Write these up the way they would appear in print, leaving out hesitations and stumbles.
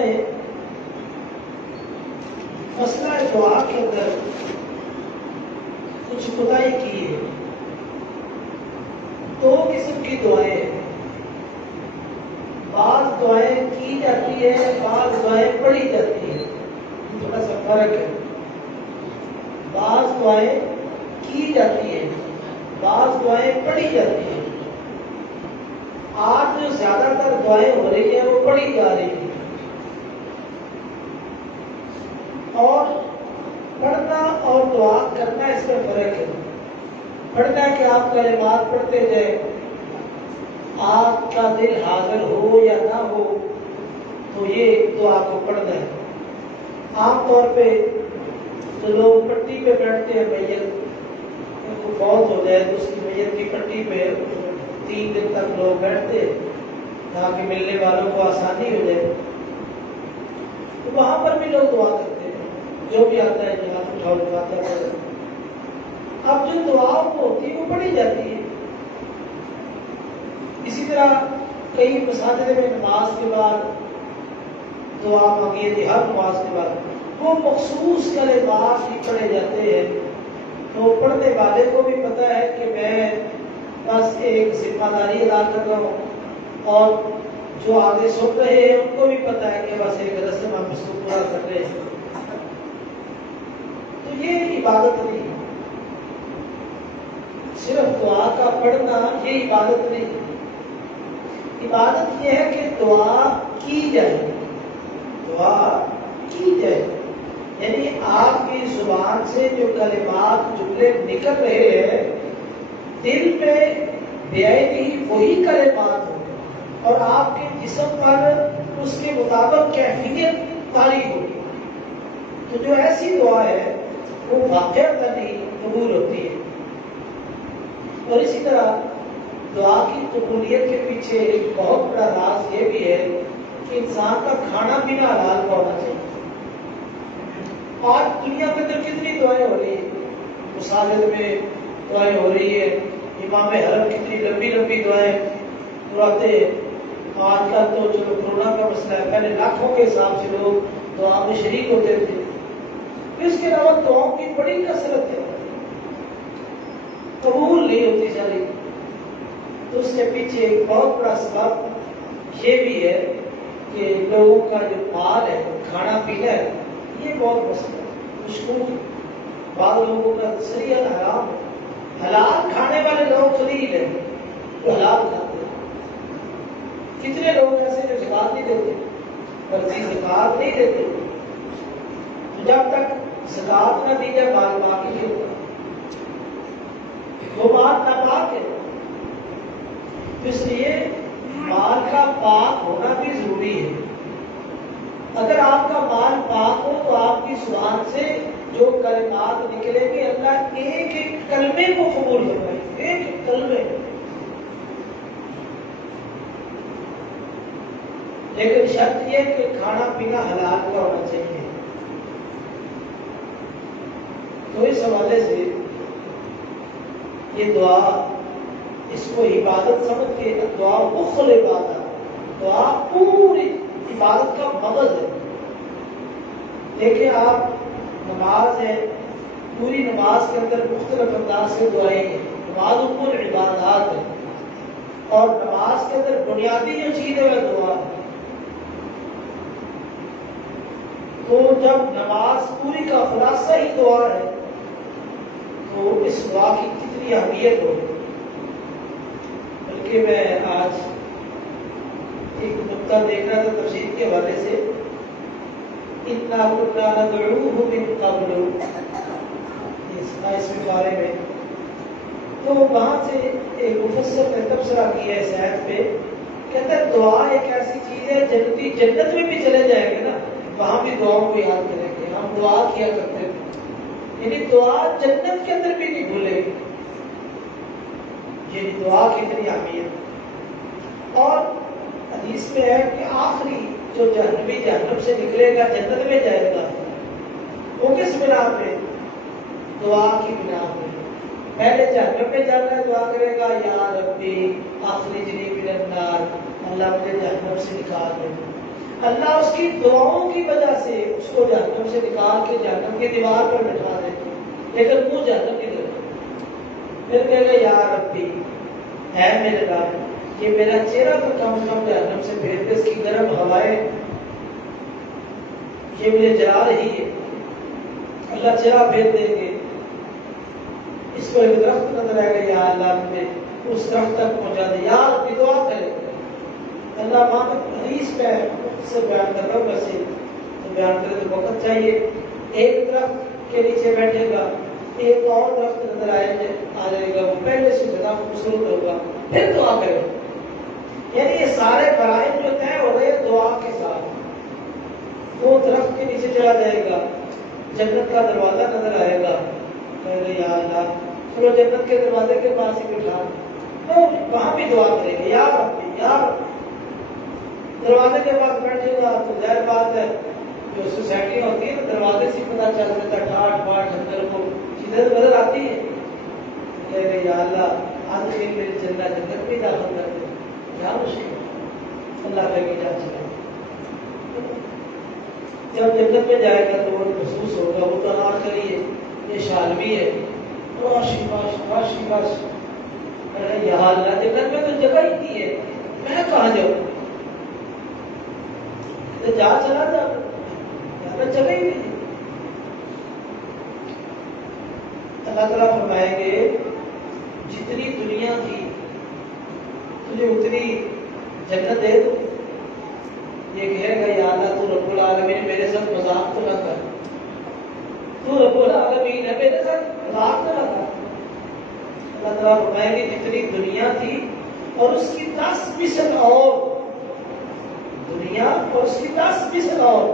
نے مسئلہ دعا کے اندر کچھ خدائی کی ہے. دو قسم کی دعائیں ہیں. بعض دعائیں کی جاتی ہے، بعض دعائیں پڑھی جاتی ہے. تھوڑا سا فرق ہے. بعض دعائیں کی جاتی ہیں، بعض دعائیں پڑھی جاتی ہیں. آج جو زیادہ تر دعائیں ہو رہی ہیں وہ پڑھی جا رہی ہیں. اور پڑھنا اور دعا کرنا اس میں فرق ہے. پڑھنا ہے کہ آپ کلمات پڑھتے جائیں، آپ کا دل حاضر ہو یا نہ ہو تو یہ دعا کو پڑھنا ہے. عام طور پہ جو لوگ پٹی پہ بیٹھتے ہیں، میت ان کو فوت ہو جائے تو اس کی میت کی پٹی پہ 3 دن تک لوگ بیٹھتے تاکہ ملنے والوں کو آسانی ہو جائے. تو وہاں پر بھی لوگ دعا کرتے ہیں. جو بھی آتا ہے ہاتھ اٹھاؤ دعاتا ہے. اب جو دعا ہوتی ہے وہ پڑھی جاتی ہے. اسی طرح کئی مساجد میں نماز کے بعد دعا مانگی تھی. ہر نماز کے بعد وہ مخصوص کلمات ہی پڑھے جاتے ہیں. تو پڑھنے والے کو بھی پتہ ہے کہ میں بس ایک ذمہ داری ادا کر رہا ہوں، اور جو آگے سن رہے ہیں ان کو بھی پتہ ہے کہ بس ایک رسم ہم اس کو پورا کر رہے ہیں. تو یہ عبادت نہیں ہے. صرف دعا کا پڑھنا یہ عبادت نہیں. عبادت یہ ہے کہ دعا کی جائے. دعا کی جائے یعنی آپ کی زبان سے جو کلمات جملے نکل رہے ہیں دل میں بے عینی وہی کلمات ہو اور آپ کے جسم پر اس کے مطابق کیفیت طاری ہوگی. تو جو ایسی دعا ہے وہ واقعہ نہیں قبول ہوتی ہے. اور اسی طرح دعا کی قبولیت کے پیچھے ایک بہت بڑا راز یہ بھی ہے کہ انسان کا کھانا پینا حلال کا ہونا چاہیے. آج دنیا کے اندر کتنی دعائیں ہو رہی ہیں. مساجد میں دعائیں ہو رہی ہے. امام حرم کتنی لمبی لمبی دعائیں دعاتے ہیں. آج کل تو چلو کورونا کا مسئلہ ہے، پہلے لاکھوں کے حساب سے لوگ دعا میں شریک ہوتے تھے. اس کے علاوہ دعاؤں کی بڑی کثرت ہے، قبول نہیں ہوتی ساری. تو اس کے پیچھے ایک بہت بڑا سبب یہ بھی ہے کہ لوگوں کا جو مال ہے، کھانا پینا ہے، یہ بہت مسئلہ مشکوک ہے. بعض لوگوں کا ذریعہ حرام ہے. حلال کھانے والے لوگ قلیل ہیں جو حلال کھاتے ہیں. کتنے لوگ ایسے جو زکات نہیں دیتے، فرضی زکات نہیں دیتے. جب تک زکات نہ دی جائے مال باقی نہیں ہوگا. وہ مال ناپاک ہے. اس لیے مال کا پاک ہونا بھی ضروری ہے. اگر آپ کا مال پاک ہو تو آپ کی زبان سے جو کلمات نکلیں گے اللہ ایک ایک کلمے کو قبول کرائے. ایک ایک کلمے. لیکن شرط یہ کہ کھانا پینا حلال کا ہونا چاہیے. تو اس حوالے سے یہ دعا اس کو عبادت سمجھ کے دعا مخل عبادت، دعا پوری عبادت کا مغز ہے. دیکھیں آپ نماز ہے، پوری نماز کے اندر مختلف انداز سے دعائیں ہیں. نماز ام العبادات ہے اور نماز کے اندر بنیادی جو چیز ہے وہ دعا ہے. تو جب نماز پوری کا خلاصہ ہی دعا ہے تو اس دعا کی کتنی اہمیت ہوگی. بلکہ میں آج ایک نقطہ دیکھ رہا تھا تفسیر کے حوالے سے، اتنا کنا ندعوہ من قبل اس بارے میں. تو وہاں سے ایک مفسر نے تبصرہ کیا ہے اس آیت پہ. کہتا ہے دعا ایک ایسی چیز ہے جنت میں بھی چلے جائیں گے نا وہاں بھی دعاؤں کو یاد کریں گے. ہم دعا کیا کرتے ہیں، یعنی دعا جنت کے اندر بھی نہیں بھولے گی. یہ دعا کتنی اہمیت. اور حدیث میں ہے کہ آخری جو جہنمی جہنم سے نکلے گا جنت میں جائے گا وہ کس بنا پہ؟ دعا کی بنا پہ. پہلے جہنم میں جانا ہے دعا کرے گا یا ربی اخرجنی من النار، اللہ مجھے جہنم سے نکال دے. اللہ اس کی دعاؤں کی وجہ سے اس کو جہنم سے نکال کے جہنم کی دیوار پر بٹھا دے، لیکن وہ جہنم کی طرف پھر کہے گا یا ربی، ہے میرے رب، یہ میرا چہرہ تو کم از کم جہنم سے پھیر دے، اس کی گرم ہوائیں یہ مجھے جلا رہی ہے۔ اللہ چہرہ پھیر دیں گے، اس کو ایک درخت نظر آئے گا، یا اللہ مجھے اس درخت تک پہنچا دے، یا ربی دعا کرے۔ اللہ وہاں تک حدیث پہ سے بیان کر رہا ہوں، ویسے تو بیان کرے تو وقت چاہیے۔ ایک درخت کے نیچے بیٹھے گا، ایک اور درخت نظر آ جائے گا، وہ پہلے سے زیادہ خوبصورت ہوگا، پھر دعا کرے۔ یعنی یہ سارے فرائض جو طے ہو رہے ہیں دعا کے ساتھ۔ وہ درخت کے نیچے چلا جائے گا، جنت کا دروازہ نظر آئے گا، کہے گا یا اللہ چلو جنت کے دروازے کے پاس ہی بٹھا، تو وہاں بھی دعا کرے گا، یا ربی یا ربی۔ دروازے کے پاس بیٹھے گا تو ظاہر بات ہے جو سوسائٹی ہوتی ہے نا، دروازے سے پتہ چل جاتا ہے ٹھاٹ باٹ اندر کو چیزیں نظر آتی ہیں، کہے گا یا اللہ آج کے میری جنت میں داخل کر دے، کیا مشکل، اللہ کہے گا چلے۔ جب جنت میں جائے گا تو وہ محسوس ہوگا، وہ تو ہاں کریے یہ شالوی ہے، راشی باش یا اللہ جنت میں تو جگہ ہی نہیں ہے، میں کہاں جاؤں؟ جا چلا جا، جگہ ہی نہیں۔ اللہ تعالیٰ فرمائیں گے جتنی دنیا تھی تجھے اتنی جنت دے دو۔ یہ کہے گا یا اللہ تو رب العالمین میرے ساتھ مذاق تو نہ کر، تو رب العالمین ہے میرے ساتھ مذاق تو نہ کر۔ اللہ تعالیٰ فرمائیں گے جتنی دنیا تھی اور اس کی 10 مثل اور، دنیا اور اس کی 10 مثل اور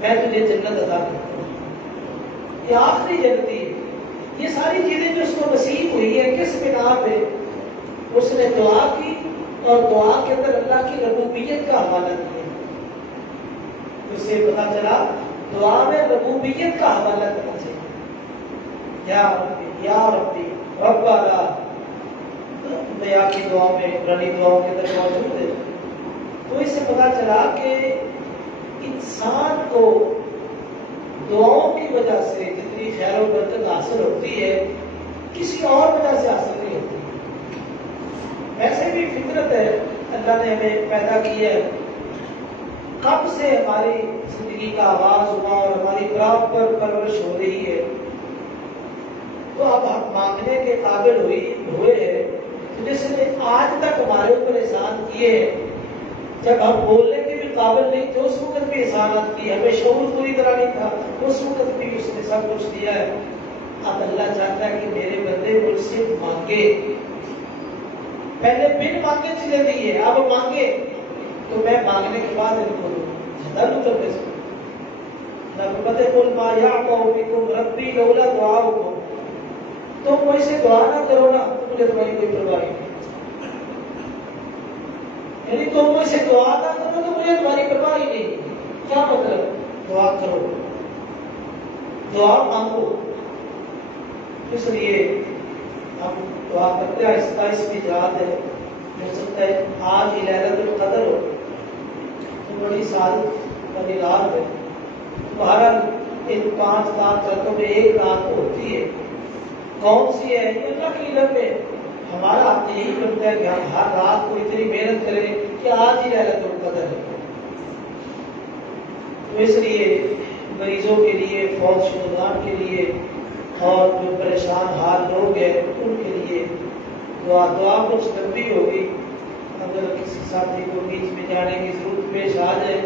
میں تجھے جنت عطا کرتا ہوں۔ یہ آخری جنتی ہے۔ یہ ساری چیزیں جو اس کو نصیب ہوئی ہے کس بنا پہ؟ اس نے دعا کی اور دعا کے اندر اللہ کی ربوبیت کا حوالہ دیا۔ اسے پتا چلا دعا میں ربوبیت کا حوالہ کرنا چاہیے، یا ربی یا ربی ربنا، دعا کی دعا میں پرانی دعاؤں کے اندر موجود ہے۔ تو اس سے پتا چلا کہ انسان کو دعاؤں کی وجہ سے جتنی خیر و برکت حاصل ہوتی ہے کسی اور وجہ سے حاصل نہیں ہوتی۔ ویسے بھی فطرت ہے، اللہ نے ہمیں پیدا کیا ہے، کب سے ہماری زندگی کا آغاز ہوا اور ہماری برابر پرورش ہو رہی ہے، تو اب ہم مانگنے کے قابل ہوئے ہیں۔ جس نے آج تک ہمارے اوپر احسان کیے ہیں، جب ہم بولنے کے بھی قابل نہیں تھے اس وقت بھی احسانات کی، ہمیں شعور پوری طرح نہیں تھا اس وقت بھی اس نے سب کچھ دیا ہے۔ اب اللہ چاہتا ہے کہ میرے بندے مجھ سے مانگے، پہلے بن مانگے چیزیں نہیں ہے، اب مانگے تو میں مانگنے کے بعد ان کو زیادہ لوں کرنے سے نبت قل ما یعبأ بکم ربی لولا دعاؤکم، تم مجھ سے دعا نہ کرو نا تو مجھے تمہاری کوئی پرواہ نہیں، یعنی تم مجھ سے دعا نہ کرو تو مجھے تمہاری پرواہ ہی نہیں۔ کیا مطلب؟ دعا کرو، دعا مانگو۔ اس لیے ہم دعا کرتے ہیں، آہستہ آہستہ کی رات ہے، ہو سکتا ہے آج ہی لیلۃ القدر ہو تو بڑی سعادت والی رات ہے۔ بہرحال ان 5 راتوں میں ایک رات ہوتی ہے، کون سی ہے یہ اللہ کی علم ہے۔ ہمارا آپ یہی بنتا ہے کہ ہم ہر رات کو اتنی محنت کریں کہ آج ہی لیلۃ القدر ہے۔ تو اس لیے مریضوں کے لیے، فوت شدگان کے لیے اور جو پریشان حال لوگ ہیں ان کے لیے دعا کچھ لمبی ہوگی۔ اگر کسی ساتھی کو بیچ میں جانے کی ضرورت پیش آ جائے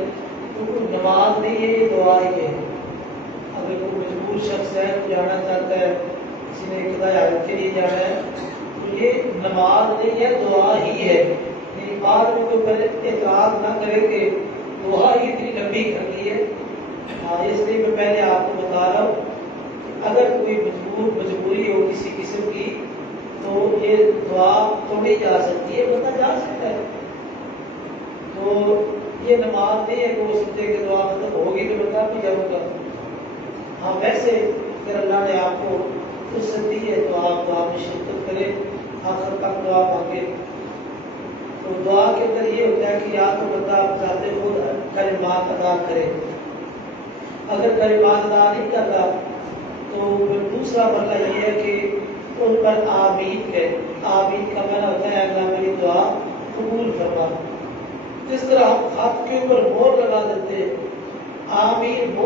تو کوئی نماز نہیں ہے، یہ دعا ہی ہے۔ اگر کوئی مجبور شخص ہے وہ جانا چاہتا ہے، کسی نے قضاء حاجت کے لیے جانا ہے تو یہ نماز نہیں ہے، دعا ہی ہے۔ یعنی بعد میں کوئی اعتراض نہ کرے کہ دعا ہی اتنی لمبی کر لی ہے۔ اس لیے میں پہلے آپ کو بتا رہا ہوں اگر کوئی مجبوری ہو کسی قسم کی تو یہ دعا توڑی جا سکتی ہے، بندہ جا سکتا ہے۔ تو یہ نماز نہیں ہے کہ وہ سمجھے کہ دعا مطلب ہوگی تو بندہ بھی جاؤں گا۔ ہاں ویسے اگر اللہ نے آپ کو فرصت دی ہے تو آپ دعا میں شرکت کریں، آخر تک دعا مانگے۔ تو تو دعا کے اندر یہ ہوتا ہے کہ یا تو بندہ ذات خود کلمات ادا کرے، اگر کلمات ادا نہیں کرتا تو پھر دوسرا مرحلہ یہ ہے کہ ان پر آمین کہے۔ آمین کا معنی ہوتا ہے اللہ میری دعا قبول فرما۔ جس طرح ہم خط کے اوپر مہر لگا دیتے ہیں، آمین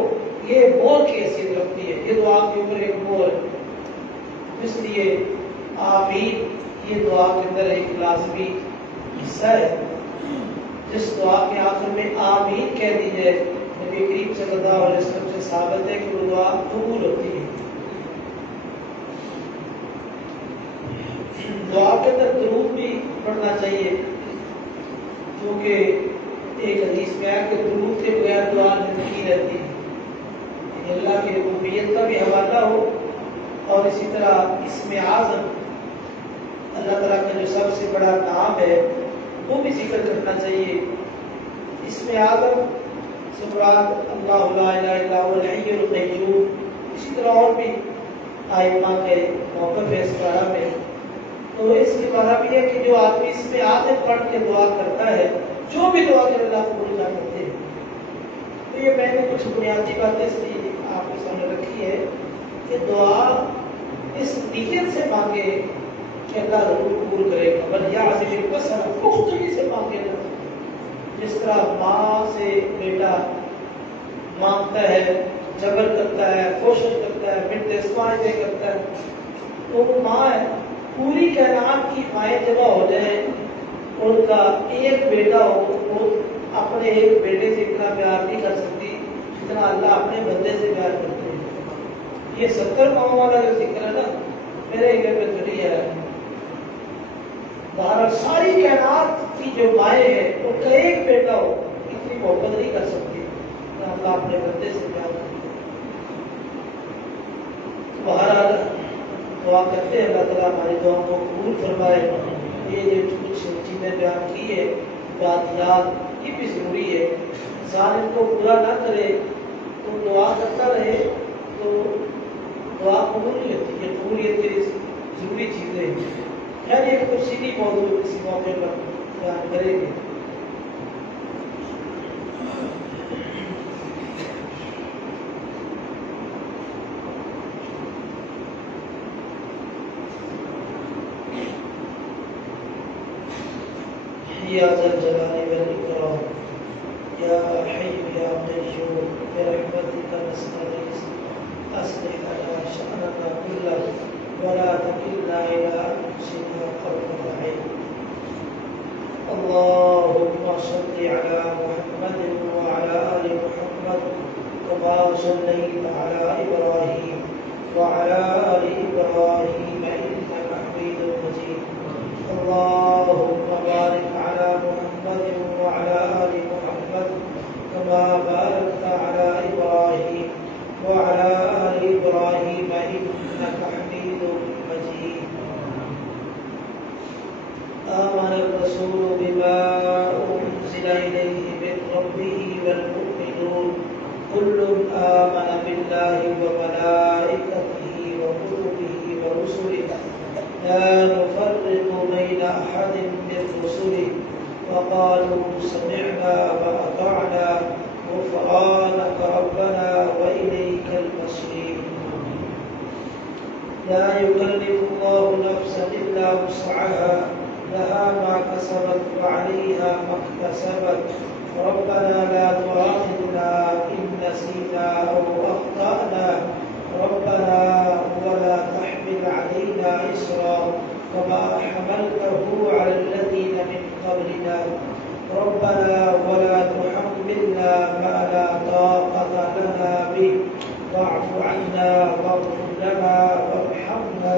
یہ مہر کی حیثیت رکھتی ہے، یہ دعا کے اوپر ایک مہر، اس لیے آمین یہ دعا کے اندر ایک لازمی حصہ ہے۔ جس دعا کے آخر میں آمین کہہ دی جائے، نبی کریم صلی اللہ علیہ وسلم سے ثابت ہے کہ وہ دعا قبول ہوتی ہے۔ دعا کے اندر درود بھی پڑھنا چاہیے، کیونکہ ایک حدیث میں ہے کہ درود کے بغیر دعا نہیں رہتی، اللہ کی ربوبیت کا بھی حوالہ ہو، اور اسی طرح اسم اعظم اللہ تعالیٰ کا جو سب سے بڑا نام ہے وہ بھی ذکر کرنا چاہیے۔ اسم اعظم سے مراد اللہ لا الہ الا هو الحی القیوم، اسی طرح اور بھی آئمہ کے موقف ہے اس بارے میں۔ تو اس کے معنی بھی ہے کہ جو آدمی اس میں اعظم پڑھ کے دعا کرتا ہے، جو بھی دعا کرے اللہ قبول کرتے ہیں۔ تو یہ میں نے کچھ بنیادی باتیں اس لیے آپ کے سامنے رکھی ہے کہ دعا اس نیت سے مانگے کہ اللہ ضرور قبول کرے گا، بل یا عزیز القسم پختگی سے مانگے گا۔ جس طرح ماں سے بیٹا مانگتا ہے، جبر کرتا ہے، کوشش کرتا ہے، منٹ استعمال کرتا ہے، تو وہ ماں ہے، پوری کائنات کی مائیں جمع ہو جائیں، ان کا ایک بیٹا ہو، وہ اپنے ایک بیٹے سے اتنا پیار نہیں کر سکتی جتنا اللہ اپنے بندے سے پیار کرتے ہیں۔ یہ 70 ماؤں والا جو ذکر ہے نا، میرے گھر میں تھوڑی ہے، بہرحال ساری کائنات کی جو مائیں ہیں ان کا ایک بیٹا ہو، اتنی محبت نہیں کر سکتی جتنا اللہ اپنے بندے سے پیار کرتے ہیں۔ بہرحال دعا کرتے ہیں اللہ تعالیٰ ہماری دعا کو قبول فرمائے۔ یہ جو کچھ چیزیں بیان کی ہے، باتیات، یہ بھی ضروری ہے، انسان ان کو پورا نہ کرے تو دعا کرتا رہے تو دعا قبول نہیں ہوتی ہے۔ قبولیت کی ضروری چیزیں، خیر ایک تفصیلی موضوع کسی موقع پر بیان کریں گے۔ یا ذا الجلال والإکرام یا حی یا قیوم برحمتک نستغیث اصلح لنا شأننا كله ولا تكلنا إلى أنفسنا طرفة عين۔ اللهم صل على محمد وعلى آل محمد كما صليت على إبراهيم وعلى آل إبراهيم إنك حميد مجيد۔ اللهم بارك على محمد وعلى آل محمد كما باركت على إبراهيم وعلى آل إبراهيم إنك حميد مجيد۔ آمن الرسول بما أنزل إليه من ربه والمؤمنون كل آمن بالله وملائكته وكتبه ورسله لا نفرق بين أحد من رسله وقالوا سمعنا وأطعنا غفرانك ربنا وإليك المصير۔ لا يكلف الله نفسا إلا وسعها لها ما كسبت وعليها ما اكتسبت ربنا لا تؤاخذنا إن نسينا أو أخطأنا ربنا ولا تحمل علينا إصرا كما حملته على الذين من قبلنا ربنا ولا تحملنا ما لا طاقة لنا به واعف عنا واغفر لنا وارحمنا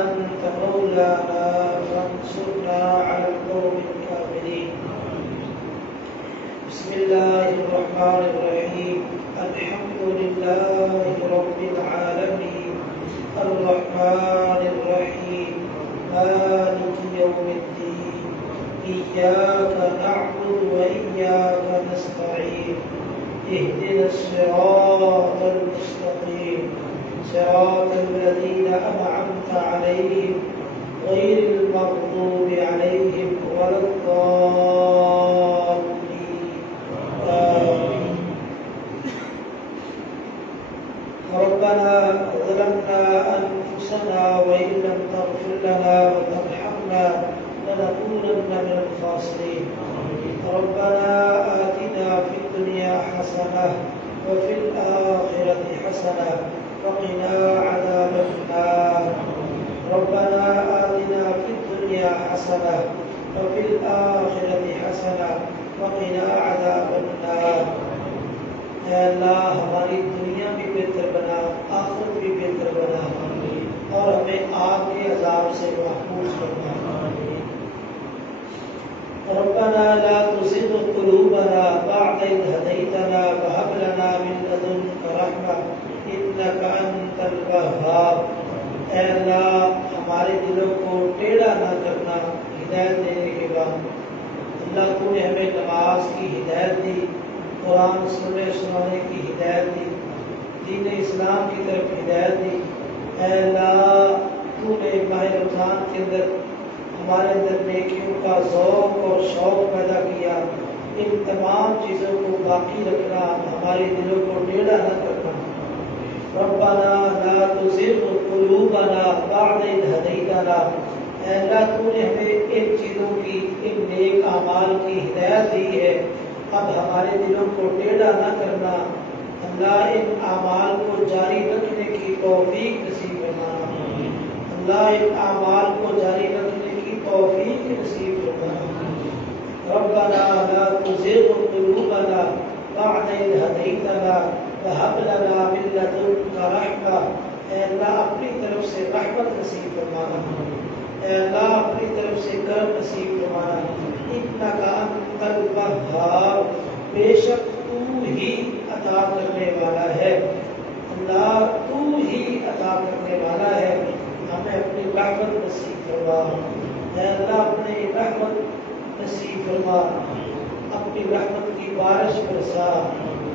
أنت مولانا فانصرنا على القوم الكافرين۔ بسم الله الرحمن الرحيم الحمد لله رب العالمين الرحمن الرحيم مالك يوم الدين إياك نعبد وإياك نستعين اهدنا الصراط المستقيم صراط الذين أنعمت عليهم غير المغضوب عليهم ولا الضالين لنكونن من الخاسرين. ربنا آتنا في الدنيا حسنة وفي الآخرة حسنة وقنا عذاب النار. ربنا آتنا في الدنيا حسنة وفي الآخرة حسنة وقنا عذاب النار. اے اللہ ہماری دنیا بھی بہتر بنا، آخرت بھی بہتر بنا، اور ہمیں آگ کے عذاب سے محفوظ کرنا. ربنا لا تزغ قلوبنا بعد إذ هديتنا وهب لنا من لدنك رحمة إنك أنت الوهاب. اے اللہ ہمارے دلوں کو ٹیڑھا نہ کرنا ہدایت دینے کے بعد. اللہ تو نے ہمیں نماز کی ہدایت دی، قرآن سنانے کی ہدایت دی، دین اسلام کی طرف ہدایت دی. اے اللہ تو نے ماہ رمضان کے اندر ہمارے اندر نیکیوں کا ذوق اور شوق پیدا کیا. ان تمام چیزوں کو باقی رکھنا، ہمارے دلوں کو ٹیڑھا نہ کرنا. ربنا لا تزغ قلوبنا بعد إذ هديتنا. اے اللہ تو نے ہمیں ان چیزوں کی، ان نیک اعمال کی ہدایت دی ہے، اب ہمارے دلوں کو ٹیڑھا نہ کرنا. اللہ ان اعمال کو جاری رکھنے کی توفیق نصیب فرمانا. اللہ ان اعمال کو جاری رکھنے کی توفیق نصیب فرمانا. ربنا لا تزغ قلوبنا بعد إذ هديتنا وهب لنا من لدنك رحمة. اے اللہ اپنی طرف سے رحمت نصیب فرمانا. اے اللہ اپنی طرف سے کرم نصیب فرمانا. انک انت الوہاب. بے شک تو ہی عطا کرنے والا ہے. اللہ تو ہی عطا کرنے والا ہے. ہمیں اپنی رحمت نصیب فرما. اے اللہ اپنی رحمت نصیب فرما، اپنی رحمت کی بارش برسا.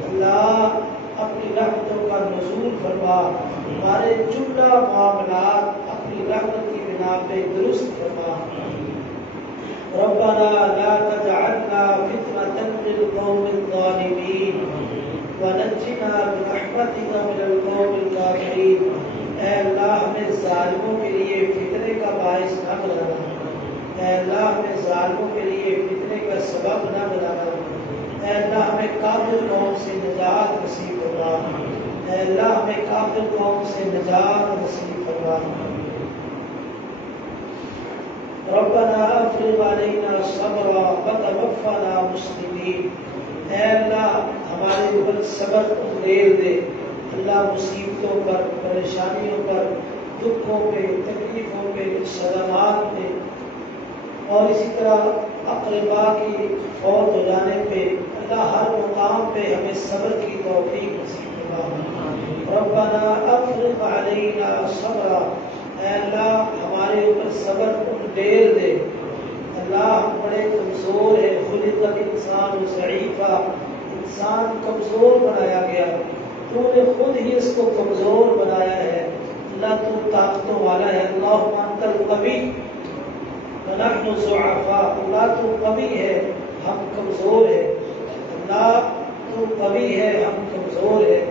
اللہ اپنی رحمتوں کا نزول فرما. ہمارے جملہ معاملات اپنی رحمت کی بنا پہ درست فرما. ربنا لا تجعلنا فتنة للقوم الظالمين ونجنا برحمتك من القوم الكافرين. اے اللہ ہمیں ظالموں کے لیے فتنے کا باعث نہ بنانا. اے اللہ ہمیں ظالموں کے لیے فتنے کا سبب نہ بنانا. اے اللہ ہمیں کافر قوم سے نجات نصیب فرما. اے اللہ ہمیں کافر قوم سے نجات نصیب فرما. ربنا افرغ علينا صبرا وتوفنا مسلمين. اے اللہ ہمارے اوپر صبر کو دیر دے. اللہ مصیبتوں پر، پریشانیوں پر، دکھوں پہ، تکلیفوں پہ، صدمات پہ، اور اسی طرح اقربا کی فوت ہو جانے پہ، اللہ ہر مقام پہ ہمیں صبر کی توفیق نصیب فرما. ربنا افرغ علينا صبرا. اے اللہ ہمارے اوپر صبر کو دیر دے. اللہ ہم بڑے کمزور ہیں. خلق الانسان ضعیفا. انسان کمزور بنایا گیا، تو نے خود ہی اس کو کمزور بنایا ہے. اللہ تو طاقتوں والا ہے. اللہم انت القوی ونحن ضعفاء. اللہ تو قوی ہے، ہم کمزور ہیں. اللہ تو قوی ہے، ہم کمزور ہیں.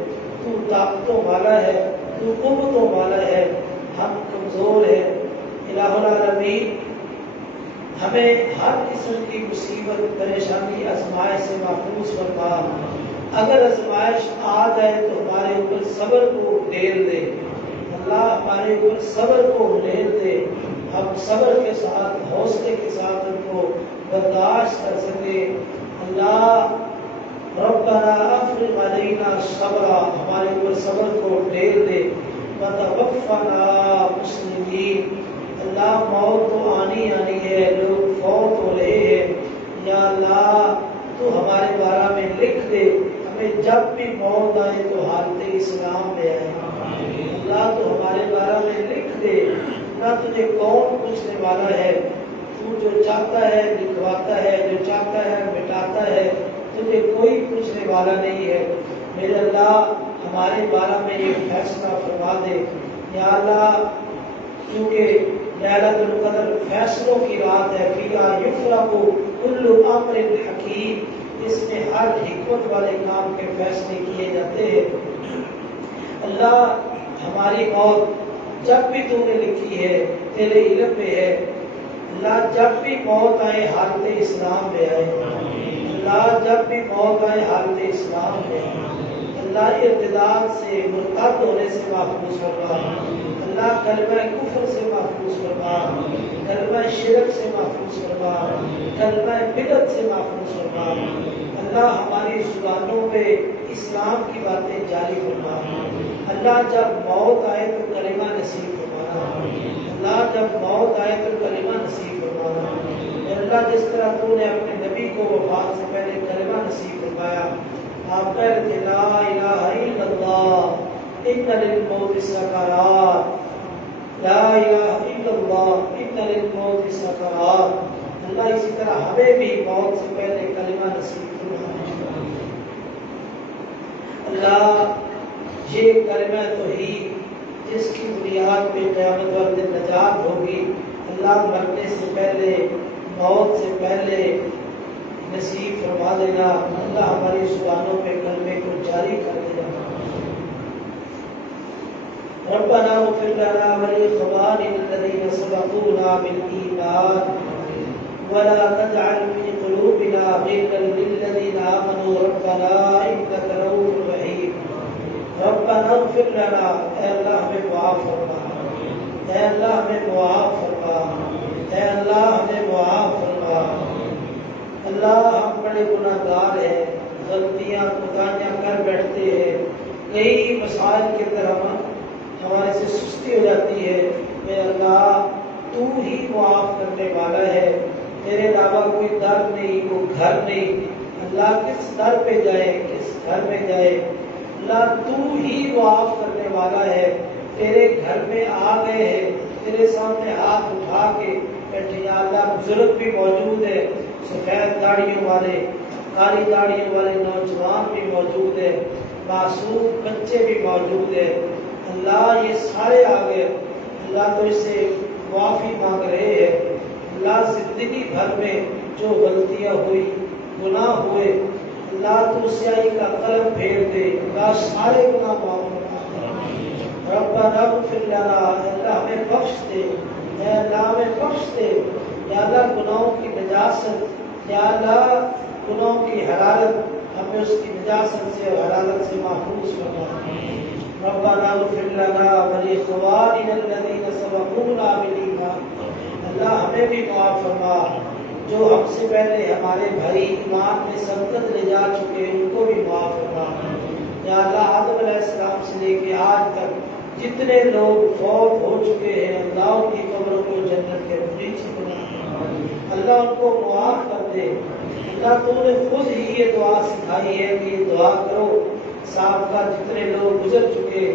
تو طاقتوں والا ہے، تو قوتوں والا ہے، ہم کمزور ہیں. الہ العالمین ہمیں ہر قسم کی مصیبت، پریشانی، آزمائش سے محفوظ فرما. اگر آزمائش آ جائے تو ہمارے اوپر صبر کو ڈھیر دے. اللہ ہمارے اوپر صبر کو ڈھیر دے. ہم صبر کے ساتھ، حوصلے کے ساتھ ان کو برداشت کر سکے. اللہ ربنا افرغ علينا صبرا. ہمارے اوپر صبر کو ڈھیر دے. وتوفنا مسلمین. اللہ موت تو آنی ہے، لوگ فوت ہو رہے ہیں. یا اللہ تو ہمارے بارے میں لکھ دے، ہمیں جب بھی موت آئے تو حالت اسلام میں آئے. اللہ تو ہمارے بارے میں لکھ دے. نہ تجھے کون پوچھنے والا ہے. تو جو چاہتا ہے لکھواتا ہے، جو چاہتا ہے مٹاتا ہے. تجھے کوئی پوچھنے والا نہیں ہے. میرے اللہ ہمارے بارے میں یہ فیصلہ فرما دے. یا اللہ کیونکہ لیلۃ القدر فیصلوں کی رات ہے. فیہا یفرق کل امر حکیم. اس میں ہر حکمت والے کام کے فیصلے کیے جاتے ہیں. اللہ ہماری موت جب بھی تو نے لکھی ہے تیرے علم میں ہے. اللہ جب بھی موت آئے حالت اسلام میں آئے، اللہ جب بھی موت آئے حالت اسلام میں، اللہ ارتداد سے مرتد ہونے سے محفوظ فرما، اللہ کلمہ کفر سے محفوظ فرما، کلمہ شرک سے محفوظ فرما، کلمہ بدعت سے محفوظ فرما، اللہ ہماری زبانوں پہ اسلام کی باتیں جاری فرما، اللہ جب موت آئے تو کلمہ نصیب فرمانا، اللہ جب موت آئے تو کلمہ نصیب فرمانا، اور اللہ جس طرح تو نے اپنے نبی کو وفات سے پہلے کلمہ نصیب فرمایا، آپ کہتے تھے لا الہ الا اللہ ان للموت سکرات، لا الہ الا اللہ ان للموت سکرات، اللہ اسی طرح ہمیں بھی موت سے پہلے کلمہ نصیب فرمایا، اللہ یہ کلمہ توحید جس کی بنیاد پہ قیامت والے دن نجات ہوگی، اللہ مرنے سے پہلے موت سے پہلے نصیب فرما دینا، اللہ ہماری زبانوں پہ کلمے کو جاری کر دینا۔ ربنا اغفر لنا ولإخواننا الذين سبقونا بالإيمان ولا تجعل في قلوبنا غلا للذين آمنوا ربنا إنك رؤوف رحيم۔ ربنا اغفر لنا، اے اللہ ہمیں معاف فرما، اے اللہ ہمیں معاف فرما، اے اللہ ہمیں معاف فرما، اللہ ہم بڑے گناہ گار ہیں، غلطیاں کوتاہیاں کر بیٹھتے ہیں، کئی مسائل کے اندر ہمارے سے سستی ہو جاتی ہے، اے اللہ تو ہی معاف کرنے والا ہے، تیرے علاوہ کوئی در نہیں، کوئی گھر نہیں، اللہ کس در پہ جائے، کس گھر میں جائے، اللہ تو ہی معاف کرنے والا ہے، تیرے گھر میں آ گئے ہیں، تیرے سامنے ہاتھ اٹھا کے بیٹھے، یا اللہ بزرگ بھی موجود ہے، سفید داڑھیوں والے، کالی داڑھیوں والے نوجوان بھی موجود ہے، معصوم بچے بھی موجود ہے، اللہ یہ سارے آ گئے، اللہ تو اس سے معافی مانگ رہے ہیں، اللہ زندگی بھر میں جو غلطیاں ہوئی، گناہ ہوئے، اللہ تو سیاہی کا قلم پھیر دے، اللہ سارے گناہ معاف فرما دے، ربنا اغفر لنا، اللہ ہمیں بخش دے، اے اللہ ہمیں بخش دے، یا اللہ گناہوں کی نجاست، یا اللہ گناہوں کی حرارت ہمیں اس کی نجاست سے اور حرارت سے محفوظ فرما، ربنا اغفر لنا ولإخواننا الذين سبقونا بالإيمان، اللہ ہمیں بھی معاف فرما، جو ہم سے پہلے ہمارے بھائی ایمان میں سبقت لے جا چکے ان کو بھی معاف فرما، یا اللہ آدم علیہ السلام سے لے کے آج تک جتنے لوگ فوت ہو چکے ہیں، اللہ ان کی قبروں کو جنت کے باغیچے بنا، اللہ ان کو معاف کر دے، اللہ تو نے خود ہی یہ دعا سکھائی ہے کہ یہ دعا کرو، سابقہ جتنے لوگ گزر چکے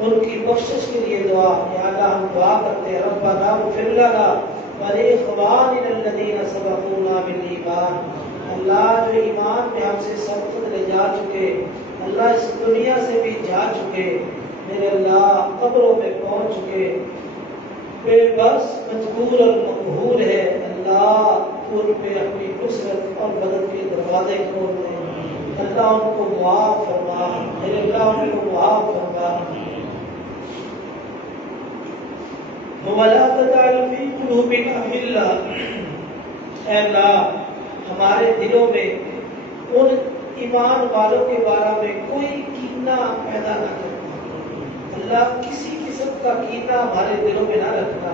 ان کی بخشش کے لیے دعا، یا اللہ ہم دعا کرتے ہیں ربنا اغفر لنا ولإخواننا الذين سبقونا بالإيمان، اللہ جو ایمان میں ہم سے سبقت لے جا چکے، اللہ اس دنیا سے بھی جا چکے، میرے اللہ قبروں میں پہنچ چکے، بے بس مجبور اور مقہور ہے، اللہ تو ان پہ اپنی نصرت اور مدد کے دروازے کھول دے، اللہ ان کو معاف فرما، میرے اللہ ان کو معاف فرما، وَلَا تَجْعَلْ فِي قُلُوبِنَا غِلًّا، اے اللہ ہمارے دلوں میں ان ایمان والوں کے بارے میں کوئی کینہ پیدا نہ کرنا، اللہ کسی قسم کا کینہ ہمارے دلوں میں نہ رکھنا،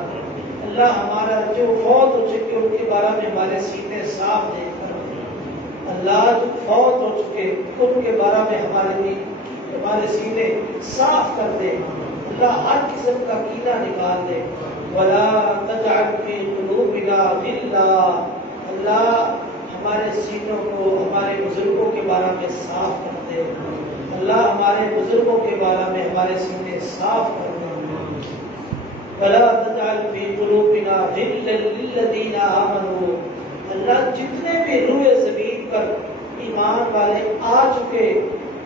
اللہ ہمارا جو فوت ہو چکے ان کے بارے میں ہمارے سینے صاف دے کر، اللہ جو فوت ہو چکے ان کے بارے میں ہمارے سینے صاف کر دے، اللہ ہر قسم کا کینہ نکال دے، ولا تجعل فی قلوبنا غلا، اللہ ہمارے سینوں کو ہمارے بزرگوں کے بارے میں صاف کر دے، اللہ ہمارے بزرگوں کے بارے میں ہمارے سینے صاف کر دے، ولا تجعل فی قلوبنا غلا للذین آمنوا، اللہ جتنے بھی روئے زمین پر ایمان والے آ چکے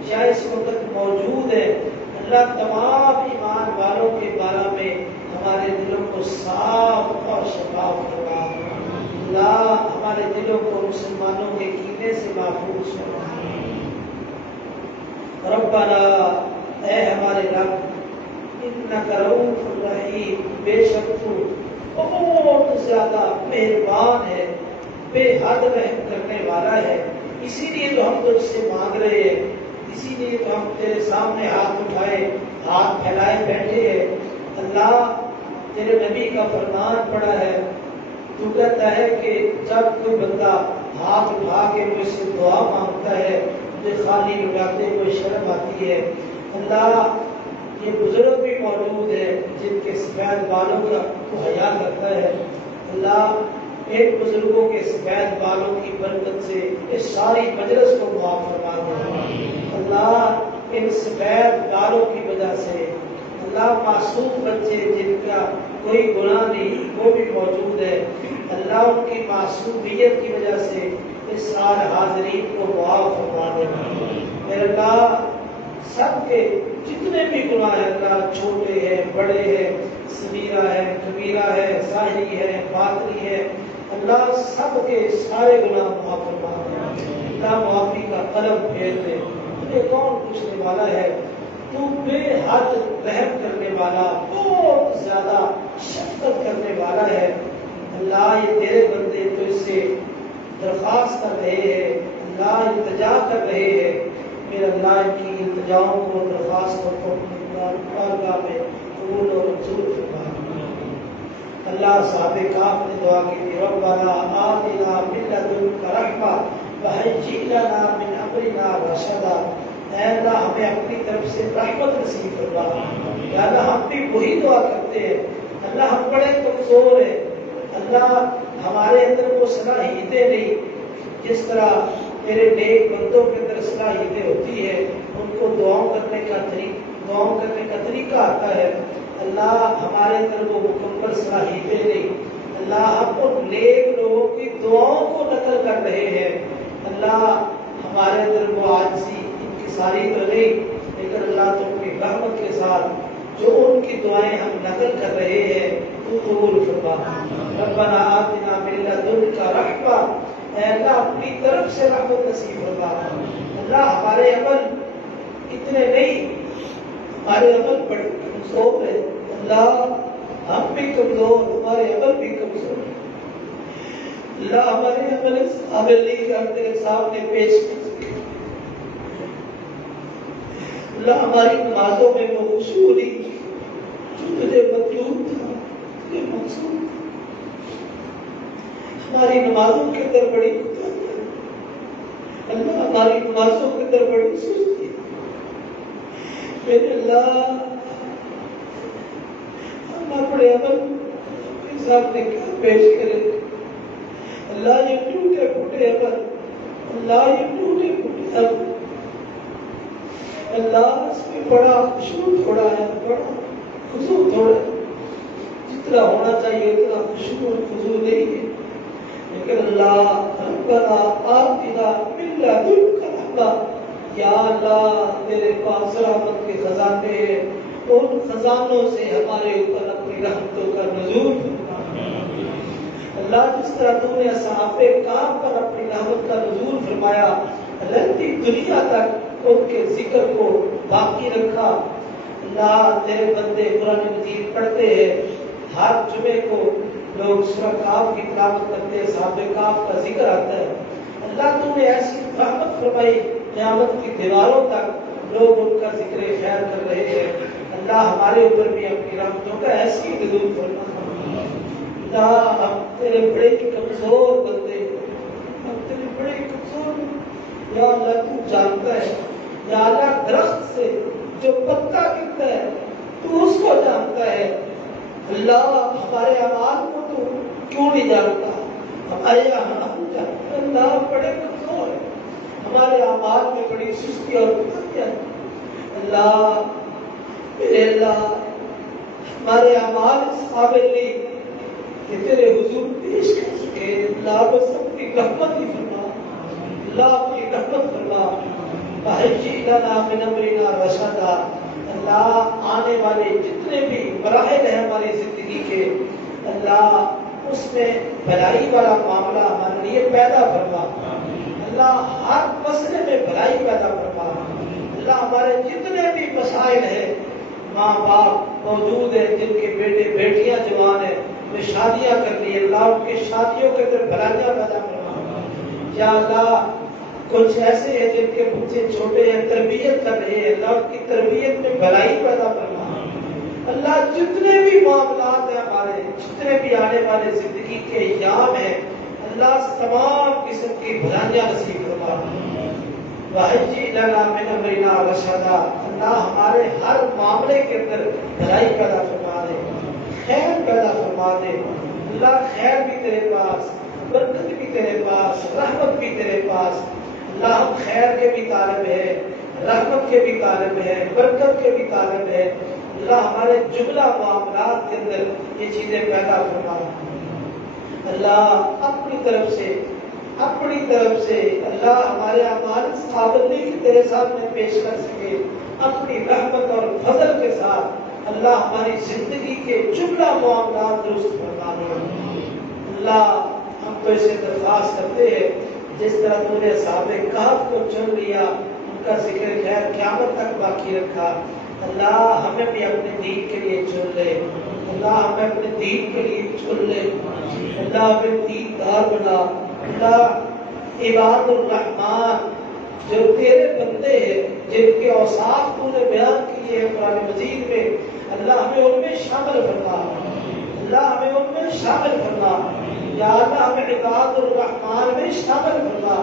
یا اس وقت موجود ہے، اللہ تمام ایمان والوں کے بارے میں ہمارے دلوں کو صاف اور شفاف کروا، اللہ ہمارے دلوں کو مسلمانوں کے کینے سے محفوظ کروا، ربنا اے ہمارے رب انک رؤوف رحیم، بے شک تو بہت زیادہ مہربان ہے، بے حد رحم کرنے والا ہے. اسی لیے تو ہم تجھ سے مانگ رہے ہیں، اسی لیے تو ہم تیرے سامنے ہاتھ اٹھائے، ہاتھ پھیلائے بیٹھے ہیں. اللہ تیرے نبی کا فرمان پڑا ہے، تو کہتا ہے کہ جب کوئی بندہ ہاتھ اٹھا کے مجھ سے دعا مانگتا ہے، مجھے خالی لٹاتے ہوئے شرم آتی ہے. اللہ یہ بزرگ بھی موجود ہے جن کے سفید بالوں کا تو حیا کرتا ہے. اللہ ایک بزرگوں کے سفید بالوں کی برکت سے اس ساری مجلس کو معاف فرما دے. اللہ ان سفید بالوں کی وجہ سے اللہ معصوم بچے جن کا کوئی گناہ نہیں وہ بھی موجود ہے، اللہ ان کی معصومیت کی وجہ سے اس سارے حاضرین کو معاف فرما دے. میرے اللہ سب کے جتنے بھی گناہ ہیں اللہ، چھوٹے ہیں بڑے ہیں، صغیرہ ہے کبیرہ ہے، ظاہری ہے باطنی ہے، اللہ سب کے سارے گناہ معاف فرما دے. اللہ معافی کا قلم پھیر دے. تجھے کون پوچھنے والا ہے؟ تو بے حد رحم کرنے والا، بہت زیادہ شفقت کرنے والا ہے. اللہ یہ تیرے بندے تو اس سے درخواست کر رہے ہیں، اللہ التجا کر رہے ہیں. میرے اللہ ان کی التجاؤں کو درخواستوں کو اپنی بارگاہ میں قبول اور منظور فرما. اللہ صاحب کاف نے دعا کی تھی، ربنا آتنا من لدنک رحمہ وہیئ لنا من امرنا رشدا. اے اللہ ہمیں اپنی طرف سے رحمت نصیب فرما. یا اللہ ہم بھی وہی دعا کرتے ہیں، اللہ ہم بڑے کمزور ہیں، اللہ ہمارے اندر وہ صلاحیتیں نہیں جس طرح تیرے نیک بندوں کے اندر صلاحیتیں ہوتی ہے، ان کو دعاؤں کرنے کا طریقہ آتا ہے. اللہ ہمارے اندر وہ مکمل صلاحیتیں نہیں. اللہ ہم ان نیک لوگوں کی دعاؤں کو نقل کر رہے ہیں. اللہ ہمارے اندر وہ عاجزی ساری تو نہیں، لیکن اللہ تم کی رحمت کے ساتھ جو ان کی دعائیں ہم نقل کر رہے ہیں تو قبول فرما. ربنا آتنا من لدنک رحمہ، اے اللہ اپنی طرف سے رحمت نصیب فرما. اللہ ہمارے عمل اتنے نہیں، ہمارے عمل بڑے کمزور ہیں. اللہ ہم بھی کمزور، ہمارے عمل بھی کمزور. اللہ ہمارے عمل اس قابل نہیں کہ ہم تیرے سامنے پیش کر سکیں. اللہ ہماری نمازوں میں وہ خشوع نہیں جو تجھے مطلوب تھا، تجھے منظور. ہماری نمازوں کے اندر بڑی قدرت ہے اللہ، ہماری نمازوں کے اندر بڑی سستی. میرے اللہ ہم اپنے عمل کے سامنے کیا پیش کریں؟ اللہ یہ ٹوٹے پھوٹے عمل، اللہ یہ ٹوٹے پھوٹے عمل، اللہ اس میں بڑا خشوع تھوڑا ہے، بڑا خضوع تھوڑا ہے. جتنا ہونا چاہیے اتنا خشوع اور خضوع نہیں ہے. لیکن اللہ ربنا آتنا من لدنک رحمہ، یا اللہ تیرے پاس رحمت کے خزانے ہیں، ان خزانوں سے ہمارے اوپر اپنی رحمتوں کا نزول فرما. اللہ جس طرح تو نے اصحاب کہف پر اپنی رحمت کا نزول فرمایا، رہتی دنیا تک ان کے ذکر کو باقی رکھا. اللہ تیرے بندے قرآن مجید پڑھتے ہیں، ہر جمعے کو لوگ سورہ کہف کی تلاوت کرتے ہیں، اصحاب کہف کا ذکر آتا ہے. اللہ تو نے ایسی رحمت فرمائی، قیامت کی دیواروں تک لوگ ان کا ذکر خیر کر رہے ہیں. اللہ ہمارے اوپر بھی اپنی رحمتوں کا ایسی نزول فرما. اللہ ہم تیرے بڑے کمزور بندے، ہم تیرے بڑے کمزور. یا اللہ تو جانتا ہے، یا اللہ درخت سے جو پتا گرتا ہے تو اس کو جانتا ہے. اللہ ہمارے اعمال کو تو کیوں نہیں جانتا؟ ہمارے اعمال جانتا. اللہ بڑے کمزور ہیں، ہمارے اعمال میں بڑی سستی اور کوتاہیاں ہیں. اللہ میرے اللہ ہمارے اعمال اس قابل نہیں کہ تیرے حضور پیش کر سکے. اللہ بس اپنی رحمت ہی فرما، اللہ اپنی رحمت فرما. وہیئ لنا من امرنا رشدا. اللہ آنے والے جتنے بھی مراحل ہیں ہماری زندگی کے، اللہ اس میں بھلائی والا معاملہ ہمارے لیے پیدا فرما. اللہ ہر مسئلے میں بھلائی پیدا فرما. اللہ ہمارے جتنے بھی مسائل ہیں، ماں باپ موجود ہیں جن کے بیٹے بیٹیاں جوان ہیں، جو شادیاں کر رہی ہے اللہ ان کی شادیوں کے اندر بھلائیاں پیدا فرما. یا اللہ کچھ ایسے ہیں جن کے بچے چھوٹے ہیں تربیت کر رہے ہیں اللہ ان کی تربیت میں بھلائی پیدا فرما. اللہ جتنے بھی معاملات ہیں ہمارے جتنے بھی آنے والے زندگی کے ایام ہیں اللہ تمام قسم کی بھلائیاں نصیب فرما. وَحَجِّ لَنَا مِنْ أَمْرِنَا رَشَدًا اللہ ہمارے ہر معاملے کے اندر بھلائی پیدا فرما دے خیر پیدا فرما دے. اللہ خیر بھی تیرے پاس برکت بھی تیرے پاس رحمت بھی تیرے پاس. اللہ ہم خیر کے بھی طالب ہیں رحمت کے بھی طالب ہیں برکت کے بھی طالب ہیں. اللہ ہمارے جملہ معاملات کے اندر یہ چیزیں پیدا فرما. اللہ اپنی طرف سے اللہ ہمارے اعمال اس قابل نہیں کہ تیرے سامنے پیش کر سکے. اپنی رحمت اور فضل کے ساتھ اللہ ہماری زندگی کے جملہ معاملات درست فرما دے. اللہ ہم تو اسے درخواست کرتے ہیں جس طرح تو نے اصحاب کہف کو چن لیا ان کا ذکر خیر قیامت تک باقی رکھا. اللہ ہمیں بھی اپنے دین کے لیے چن لے. اللہ ہمیں اپنے دین کے لیے چن لے. اللہ ہمیں دیندار بنا. اللہ عباد الرحمان جو تیرے بندے ہیں جن کے اوصاف تو نے بیان کیے ہیں قرآن مجید میں اللہ ہمیں ان میں شامل فرما. اللہ ہمیں ان میں شامل فرما. یا اللہ ہمیں عباد الرحمان میں شامل فرما.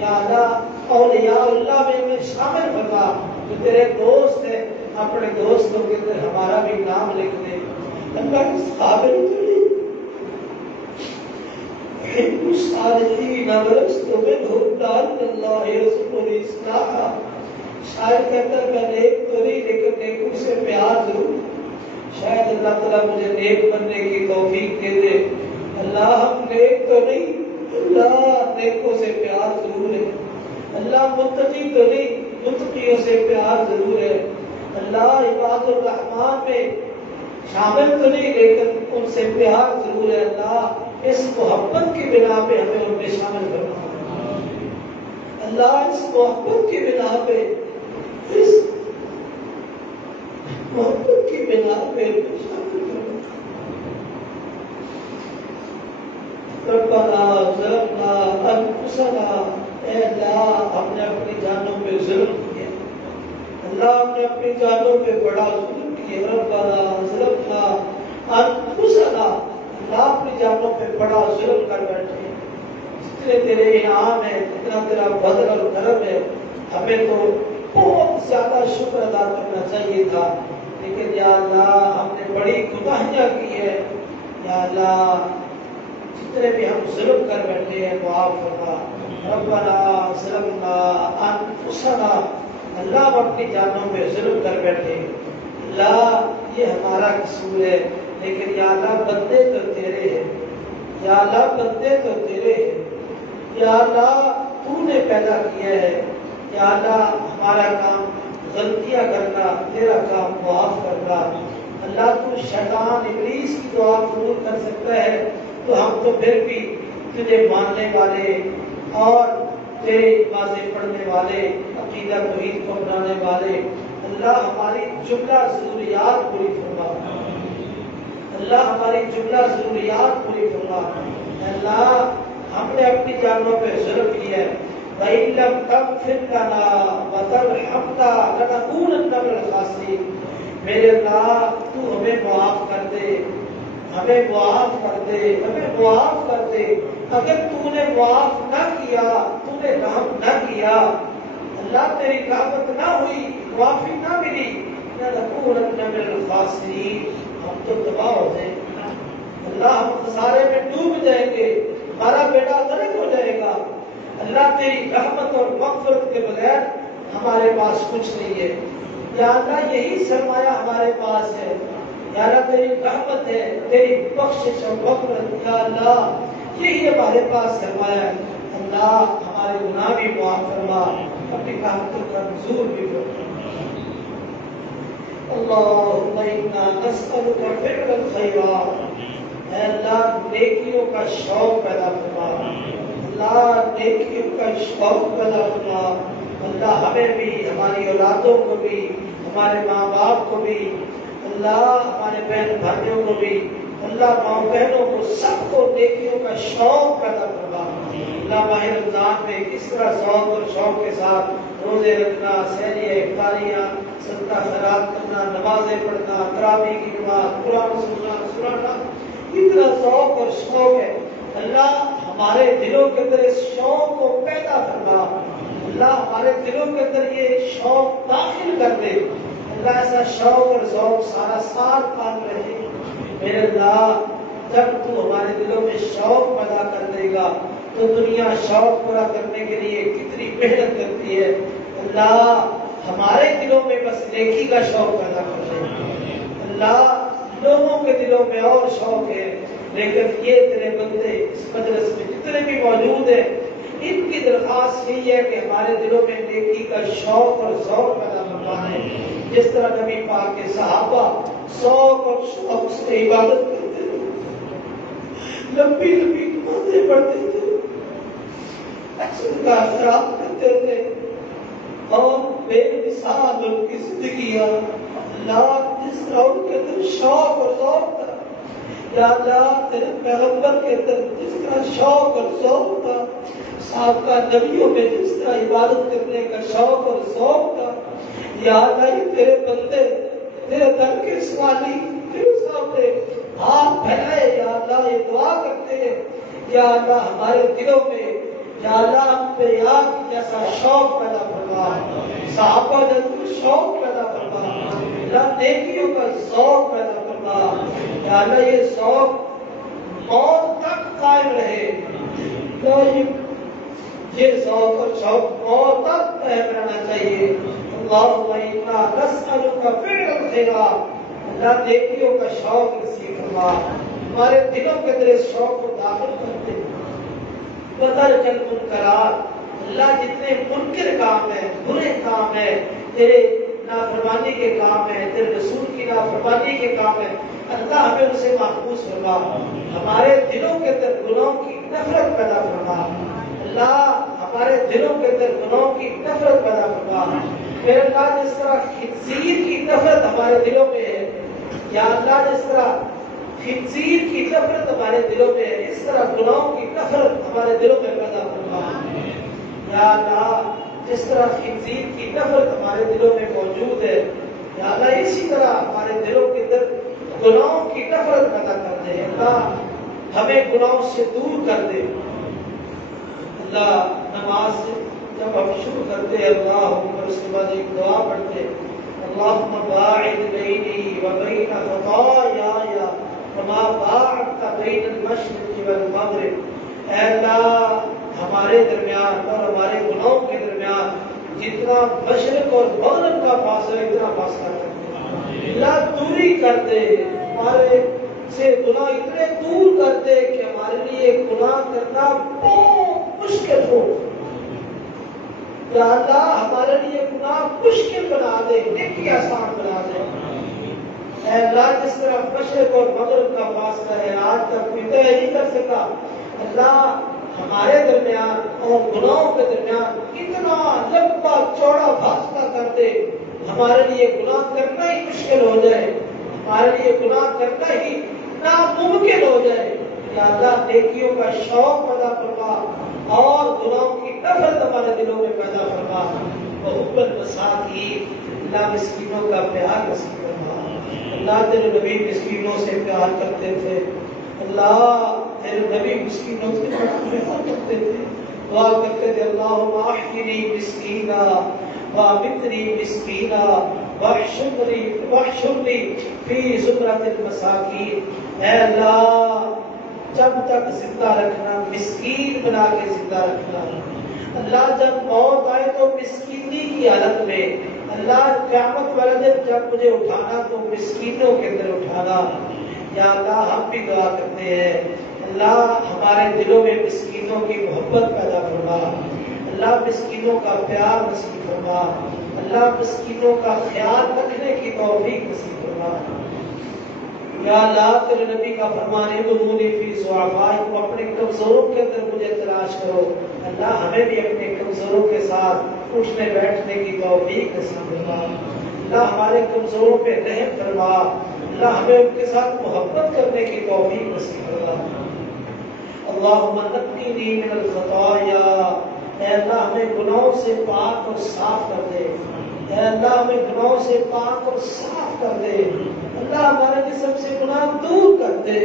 یا اللہ اولیاء اللہ میں شامل فرما. جو تیرے دوست ہیں اپنے دوستوں کے اندر ہمارا بھی نام لکھ دے. اللہ اس قابل شاید کہتا ہے میں نیک تو نہیں لیکن نیکوں سے پیار ضرور. شاید اللہ تعالیٰ مجھے نیک بننے کی توفیق دے دے. اللہ ہم نیک تو نہیں اللہ نیکوں سے پیار ضرور ہے. اللہ متقی تو نہیں متقیوں سے پیار ضرور ہے. اللہ عباد الرحمان میں شامل تو نہیں لیکن ان سے پیار ضرور ہے. اللہ اس محبت کی بنا پہ ہمیں ان میں شامل کرنا. اللہ اس محبت کی بنا پہ اس محبت کی بنا پہ شامل کرنا. ربنا ظلمنا انفسنا اے اللہ ہم نے اپنی جانوں پہ ظلم کیا. اللہ ہم نے اپنی جانوں پہ بڑا ظلم کیا. ربنا ظلمنا انفسنا اللہ اپنی جانوں پہ بڑا ظلم کر بیٹھے. جتنے تیرے انعام ہے جتنا تیرا فضل اور کرم ہے ہمیں تو بہت زیادہ شکر ادا کرنا چاہیے تھا لیکن یا اللہ ہم نے بڑی گناہیاں کی ہے. یا اللہ جتنے بھی ہم ظلم کر بیٹھے ہیں معاف فرما. ربنا ظلمنا انفسنا اللہ ہم اپنی جانوں پہ ظلم کر بیٹھے. اللہ یہ ہمارا قصور ہے لیکن یا اللہ بندے تو تیرے ہیں. یا اللہ بندے تو تیرے ہیں. یا اللہ تو نے پیدا کیا ہے. یا اللہ ہمارا کام غلطیاں کرنا تیرا کام معاف کرنا. اللہ تو شیطان ابلیس کی دعا قبول کر سکتا ہے تو ہم تو پھر بھی تجھے ماننے والے اور تیرے نمازیں پڑھنے والے عقیدہ توحید کو اپنانے والے اللہ ہماری جملہ ضروریات پوری فرما. اللہ ہماری جملہ ضروریات پوری فرما. اللہ ہم نے اپنی جانوں پہ ظلم کیا ہے. وَإِن لَّمْ تَغْفِرْ لَنَا وَتَرْحَمْنَا لَنَكُونَنَّ مِنَ الْخَاسِرِينَ. میرے اللہ تو ہمیں معاف کر دے ہمیں معاف کر دے ہمیں معاف کر دے. اگر تو نے معاف نہ کیا تو نے رحم نہ کیا اللہ تیری رحمت نہ ہوئی معافی نہ ملی لَنَكُونَنَّ مِنَ الْخَاسِرِينَ. ہم تو تباہ ہو جائیں گے. اللہ ہم خسارے میں ڈوب جائیں گے. ہمارا بیٹا غرق ہو جائے گا. اللہ تیری رحمت اور مغفرت کے بغیر ہمارے پاس کچھ نہیں ہے. یا اللہ یہی سرمایہ ہمارے پاس ہے. یا اللہ تیری رحمت ہے تیری بخشش اور مغفرت. یا اللہ یہی ہمارے پاس سرمایہ ہے. اللہ ہمارے گناہ بھی معاف فرما اپنی رحمتوں کا نزول بھی فرما. اللہم انا نسألک فعل الخیرات. اے اللہ نیکیوں کا شوق پیدا فرما. اللہ نیکیوں کا شوق پیدا فرما. اللہ ہمیں بھی ہماری اولادوں کو بھی ہمارے ماں باپ کو بھی اللہ ہمارے بہن بھائیوں کو بھی اللہ ماں بہنوں کو سب کو نیکیوں کا شوق پیدا فرما۔ اللہ ماہ رمضان میں کس طرح ذوق اور شوق کے ساتھ روزے رکھنا، سحریاں، افطاریاں، صدقہ خیرات کرنا، نمازیں پڑھنا، تراویح کی نماز، قرآن سنانا، اتنا ذوق اور شوق ہے۔ اللہ ہمارے دلوں کے اندر اس شوق کو پیدا فرما۔ اللہ ہمارے دلوں کے اندر یہ شوق داخل کر دے۔ اللہ ایسا شوق اور ذوق سارا سال کام رہے۔ میرے اللہ جب تو ہمارے دلوں میں شوق پیدا کر دے گا تو دنیا شوق پورا کرنے کے لیے کتنی محنت کرتی ہے۔ اللہ ہمارے دلوں میں بس نیکی کا شوق پیدا کر دے۔ اللہ لوگوں کے دلوں میں اور شوق ہے، لیکن یہ تیرے بندے اس مجلس میں جتنے بھی موجود ہیں ان کی درخواست یہی ہے کہ ہمارے دلوں میں نیکی کا شوق اور ذوق پیدا کرنا ہے۔ جس طرح نبی پاک کے صحابہ شوق اور شوق سے عبادت کرتے تھے، لمبی لمبی نمازیں پڑھتے تھے، کا احترام کرتے تھے اور بے مثال ان کی زندگیاں اللہ جس طرح ان کے اندر شوق اور ذوق تھا، یا اللہ تیرے پیغمبر کے اندر جس طرح شوق اور ذوق تھا، سابقہ نبیوں میں جس طرح عبادت کرنے کا شوق اور ذوق تھا، یا اللہ یہ تیرے بندے تیرے در کے سوالی تیرے سامنے ہاتھ پھیلائے، یا اللہ یہ دعا کرتے ہیں، یا اللہ ہمارے دلوں میں یا اللہ ہم پہ یاد جیسا شوق پیدا فرما، صحابہ جیسا شوق پیدا فرما، اللہ نیکیوں کا ذوق پیدا فرما، یا اللہ یہ ذوق موت تک قائم رہے، یہ ذوق اور شوق موت تک قائم رہنا چاہیے۔ اللہم انا نسألک فعل الخیرات، اللہ نیکیوں کا شوق نصیب فرما، ہمارے دلوں کے اندر اس شوق کو داخل کرتے وترک المنکرات، اللہ جتنے منکر کام ہیں، برے کام ہیں، تیرے نافرمانی کے کام ہیں، تیرے رسول کی نافرمانی کے کام ہیں، اللہ ہمیں ان سے محفوظ فرما، ہمارے دلوں کے اندر گناہوں کی نفرت پیدا فرما، اللہ ہمارے دلوں کے اندر گناہوں کی نفرت پیدا فرما، پھر اللہ جس طرح خنزیر کی نفرت ہمارے دلوں میں ہے، یا اللہ جس طرح خنزیر کی نفرت ہمارے دلوں میں ہے، اس طرح گناہوں کی نفرت ہمارے دلوں میں پیدا فرما، یا اللہ جس طرح خنزیر کی نفرت ہمارے دلوں میں موجود ہے، یا اللہ اسی طرح ہمارے دلوں کے اندر گناہوں کی نفرت پیدا کر دے، اللہ ہمیں گناہوں سے دور کر دے۔ اللہ نماز سے جب ہم شروع کرتے ہیں اللہ اکبر، اس کے بعد ایک دعا پڑھتے اللہم باعد بینی و بین خطایای کما باعدت بین المشرق والمغرب، اے اللہ ہمارے درمیان اور ہمارے گناہوں کے درمیان جتنا مشرق اور مغرب کا فاصلہ ہے اتنا فاصلہ کر دے، اللہ دوری کر دے، ہمارے سے گناہ اتنے دور کر دے کہ ہمارے لیے گناہ کرنا بہت مشکل ہو، یا اللہ ہمارے لیے گناہ مشکل بنا دے، نیکی آسان بنا دے، اے اللہ جس طرح مشرق اور مغرب کا فاصلہ ہے آج تک کوئی طے نہیں کر سکا، اللہ ہمارے درمیان اور گناہوں کے درمیان اتنا لمبا چوڑا فاصلہ کر دے، ہمارے لیے گناہ کرنا ہی مشکل ہو جائے، ہمارے لیے گناہ کرنا ہی ناممکن ہو جائے، یا اللہ نیکیوں کا شوق پیدا فرما اور گناہوں کی نفرت ہمارے دلوں میں پیدا فرما، وحب المساکین، اللہ مسکینوں کا پیار نصیب فرما، اللہ تیرے نبی مسکینوں سے پیار کرتے تھے، اللہ تیرے نبی مسکینوں سے پیار کرتے تھے، دعا کرتے تھے اللہم احیینی مسکینا وامتنی مسکینا واحشرنی فی زمرۃ المساکین، اے اللہ جب تک زندہ رکھنا مسکین بنا کے زندہ رکھنا، اللہ جب موت آئے تو مسکینی کی حالت میں، اللہ قیامت والے دن جب مجھے اٹھانا تو مسکینوں کے اندر اٹھانا، یا اللہ ہم بھی دعا کرتے ہیں اللہ ہمارے دلوں میں مسکینوں کی محبت پیدا فرما، اللہ مسکینوں کا پیار نصیب فرما، اللہ مسکینوں کا خیال رکھنے کی توفیق نصیب فرما، یا اللہ تیرے نبی کا فرمان ہے ادعونی فی ضعفائکم، اپنے کمزوروں کے اندر مجھے تلاش کرو، اللہ ہمیں بھی اپنے کمزوروں کے ساتھ اٹھنے بیٹھنے کی توفیق نصیب فرما، اللہ ہمارے کمزوروں پہ رحم فرما، اللہ ہمیں ان کے ساتھ محبت کرنے کی توفیق نصیب فرما. اللہم نقنی من الخطایا، اے اللہ ہمیں گناہوں سے پاک اور صاف کر دے. اے اللہ ہمیں گناہوں سے پاک اور صاف کر دے. اللہ ہمارے جسم سے گناہ دور کر دے.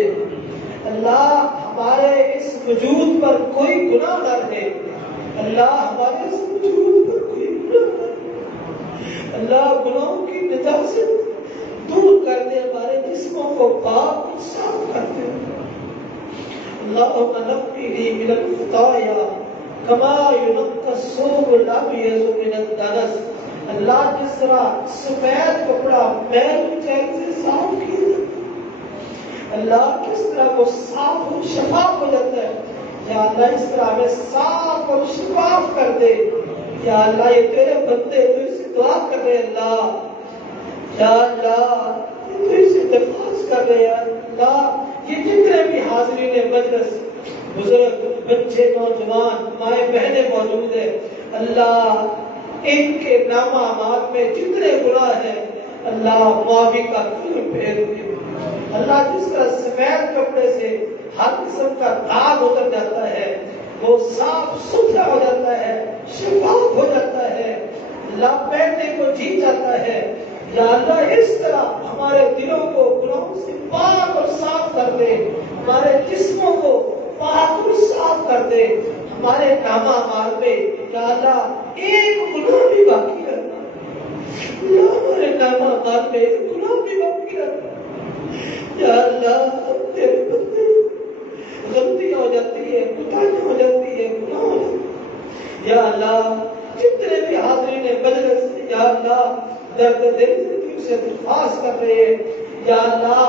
اللہ ہمارے اس وجود پر کوئی گناہ نہ رہے. اللہ ہمارے اس وجود پر کوئی گناہ نہ رہے. اللہ گناہوں کی نجاست دور کر دے. ہمارے جسموں کو پاک اور صاف کر دے. اللہم نقنی من الخطایا کما ینقی الثوب الابیض من الدنس. اللہ جس طرح سفید کپڑا میل چین سے صاف کیا اللہ کس طرح وہ صاف اور شفاف ہو جاتا ہے. یا اللہ اس طرح ہمیں صاف اور شفاف کر دے. یا اللہ یہ تیرے بندے تو اس سے دعا کر رہے اللہ. یا اللہ تو اس سے درخواست کر رہے ہیں اللہ یہ جتنے بھی حاضرین مجلس بزرگ بچے نوجوان مائیں بہنیں موجود ہیں اللہ ان کے نامہ اعمال میں جتنے گناہ ہیں اللہ معافی کا کرم پھیر دے. اللہ جس طرح سفید کپڑے سے ہر قسم کا داغ اتر جاتا ہے وہ صاف ستھرا ہو جاتا ہے شفاف ہو جاتا ہے اللہ پہننے کو جی جاتا ہے. یا اللہ اس طرح ہمارے دلوں کو گناہوں سے پاک اور صاف کر دے. ہمارے جسموں کو پاک اور صاف کر دے. ہمارے نامہ اعمال میں یا اللہ ایک گناہ بھی باقی رکھنا. یا ہمارے نامہ اعمال میں ایک گناہ بھی باقی رکھنا. یا اللہ تیرے بندے غلطیاں ہو جاتی ہے کوتاہیاں ہو جاتی ہے گناہ ہو جاتی ہے. یا اللہ جتنے بھی حاضرین مجلس یا اللہ درد دل سے سے درخواست کر رہے ہیں یا اللہ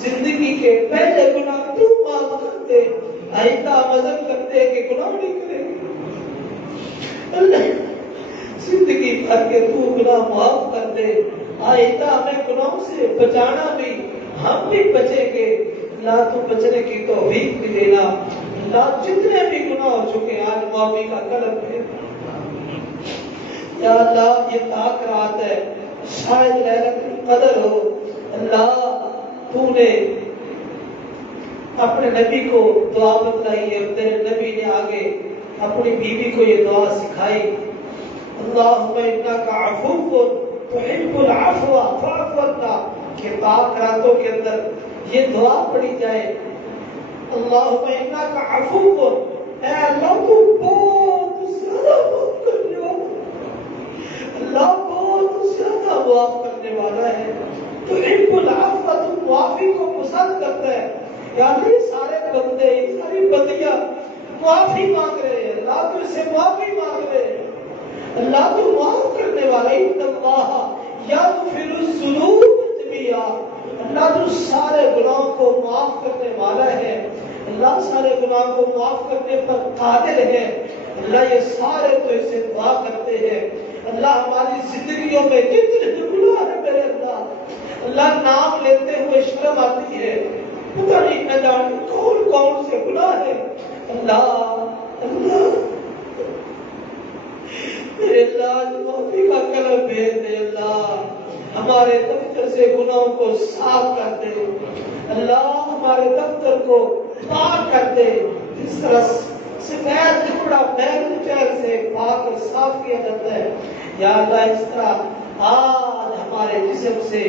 زندگی کے پہلے گناہ تو معاف کر دے. آئندہ عزم کرتے کہ گناہ نہیں کریں گے. اللہ زندگی بھر کے تو گناہ معاف کر دے. آئندہ ہمیں گناہوں سے بچانا بھی ہم بھی بچیں گے. اللہ تو بچنے کی توفیق بھی دینا. اللہ جتنے بھی گناہ ہو چکے آج معافی کا قلم ہے. یا اللہ یہ تاک رات ہے شاید لیلۃ القدر ہو. اللہ تو نے اپنے نبی کو دعا بتلائی ہے. تیرے نبی نے آگے اپنی بیوی کو یہ دعا سکھائی. اللہم انک عفو تحب العفو فاعف عنا. کہ پاک راتوں کے اندر یہ دعا پڑھی جائے. اللہم انک عفو اے اللہ تو بہت زیادہ معاف کرنے والا. اللہ بہت زیادہ معاف کرنے والا ہے. تو تحب العفو تو معافی کو پسند کرتا ہے. یعنی سارے بندے ساری بندیاں معافی مانگ رہے ہیں. اللہ تو اسے معافی مانگ رہے ہیں. اللہ تو معاف کرنے والا. ان اللہ یغفر الذنوب جميعا. اللہ تو سارے گناہوں کو معاف کرنے والا ہے. اللہ سارے گناہوں کو معاف کرنے پر قادر ہے. اللہ یہ سارے تو اسے دعا کرتے ہیں. اللہ ہماری زندگیوں میں جتنے گناہ ہیں میرے اللہ نام لیتے ہوئے شرم آتی ہے. پتہ نہیں نہ جانے کون کون سے گناہ ہے. اللہ اللہ میرے اللہ معافی کا کلم بھیج دے. اللہ ہمارے دفتر سے گناہوں کو صاف کر دے. اللہ ہمارے دفتر کو پاک کر دے. جس طرح سفید کپڑا محل چہر سے پاک اور صاف کیا جاتا ہے یا اللہ اس طرح آج ہمارے جسم سے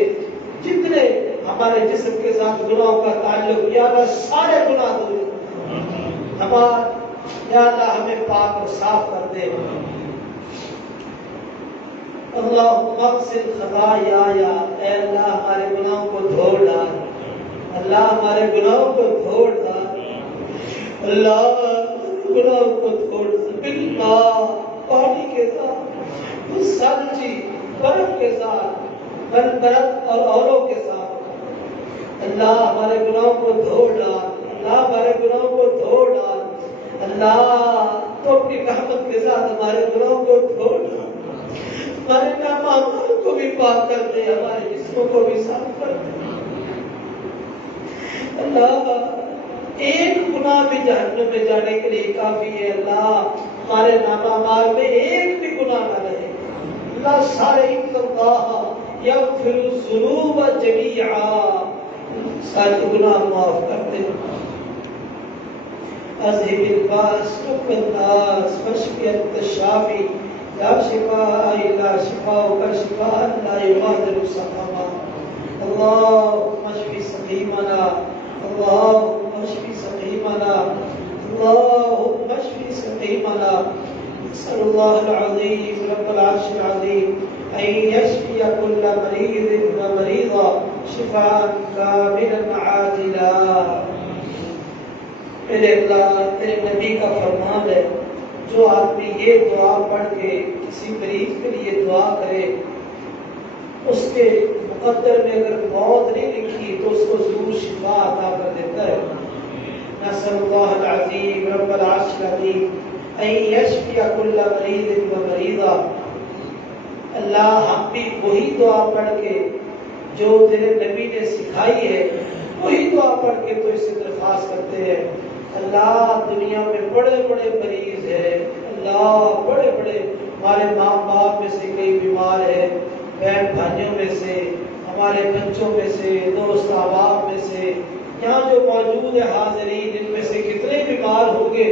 جتنے ہمارے جسم کے ساتھ گناہوں کا تعلق یا اللہ سارے گناہ دور ہمارے یا اللہ ہمیں پاک اور صاف کر دے. اللہم اغسل خطایا یا اے اللہ ہمارے گناہوں کو دھو ڈال. اللہ ہمارے گناہوں کو دھو ڈال. اللہ گناہوں کو دھو ڈال بالماء پانی کے ساتھ والثلج برف کے ساتھ برف اور اوروں کے ساتھ. اللہ ہمارے گناہوں کو دھو ڈال. اللہ ہمارے گناہوں کو دھو ڈال. اللہ تو اپنی رحمت کے ساتھ ہمارے گناہوں کو دھو ڈال. ہمارے نام اعمال کو بھی پاک کر دے. ہمارے جسموں کو بھی صاف کر دے. اللہ ایک گناہ بھی جہنم میں جانے کے لیے کافی ہے. اللہ ہمارے نام اعمال میں ایک بھی گناہ نہ رہے. اللہ سارے اللہ یغفر الذنوب جميعا. سارے گناہ معاف کر دے. اذهب الباس رب الناس واشفي انت الشافي لا شفاء الا شفاؤك شفاء لا يغادر سقما. اللهم اشف سقيمنا اللهم اشف سقيمنا اللهم اشف سقيمنا. نسأل الله العظيم رب العرش العظيم أن يشفي كل مريض ومريضة شفاء كاملا عاجلا. میرے اللہ تیرے نبی کا فرمان ہے جو آدمی یہ دعا پڑھ کے کسی مریض کے لیے دعا کرے اس کے مقدر میں اگر موت نہیں لکھی تو اس کو ضرور شفا عطا کر دیتا ہے. نسأل اللہ العظیم رب العرش العظیم ان یشفی کل مریض و مریضہ. اللہ ہم بھی وہی دعا پڑھ کے جو تیرے نبی نے سکھائی ہے وہی دعا پڑھ کے تو اس سے درخواست کرتے ہیں. اللہ دنیا میں بڑے بڑے مریض ہیں. اللہ بڑے بڑے ہمارے ماں باپ میں سے کئی بیمار ہیں, بہن بھائیوں میں سے, ہمارے بچوں میں سے, دوست احباب میں سے, یہاں جو موجود ہے حاضرین ان میں سے کتنے بیمار ہوں گے,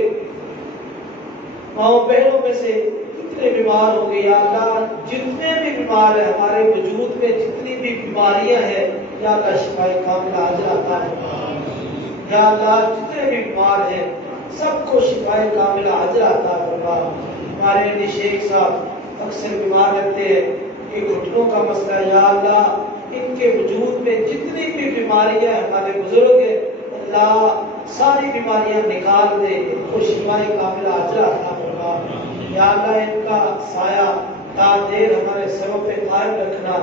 ماؤں بہنوں میں سے کتنے بیمار ہوں گے. یا اللہ جتنے بھی بیمار ہیں ہمارے وجود میں جتنی بھی بیماریاں ہیں یا اللہ شفا کاملہ عاجلہ عطا فرما. یا اللہ جتنے بھی بیمار ہیں سب کو شفا کاملہ عاجلہ عطا فرما. ہمارے علی شیخ صاحب اکثر بیمار رہتے ہیں, یہ گھٹنوں کا مسئلہ ہے. یا اللہ ان کے وجود میں جتنی بھی بیماریاں ہمارے بزرگ ہیں اللہ ساری بیماریاں نکال دے, ان کو شفا کاملہ عاجلہ عطا فرما. یا اللہ ان کا سایہ تا دیر ہمارے سبب پہ قائم رکھنا,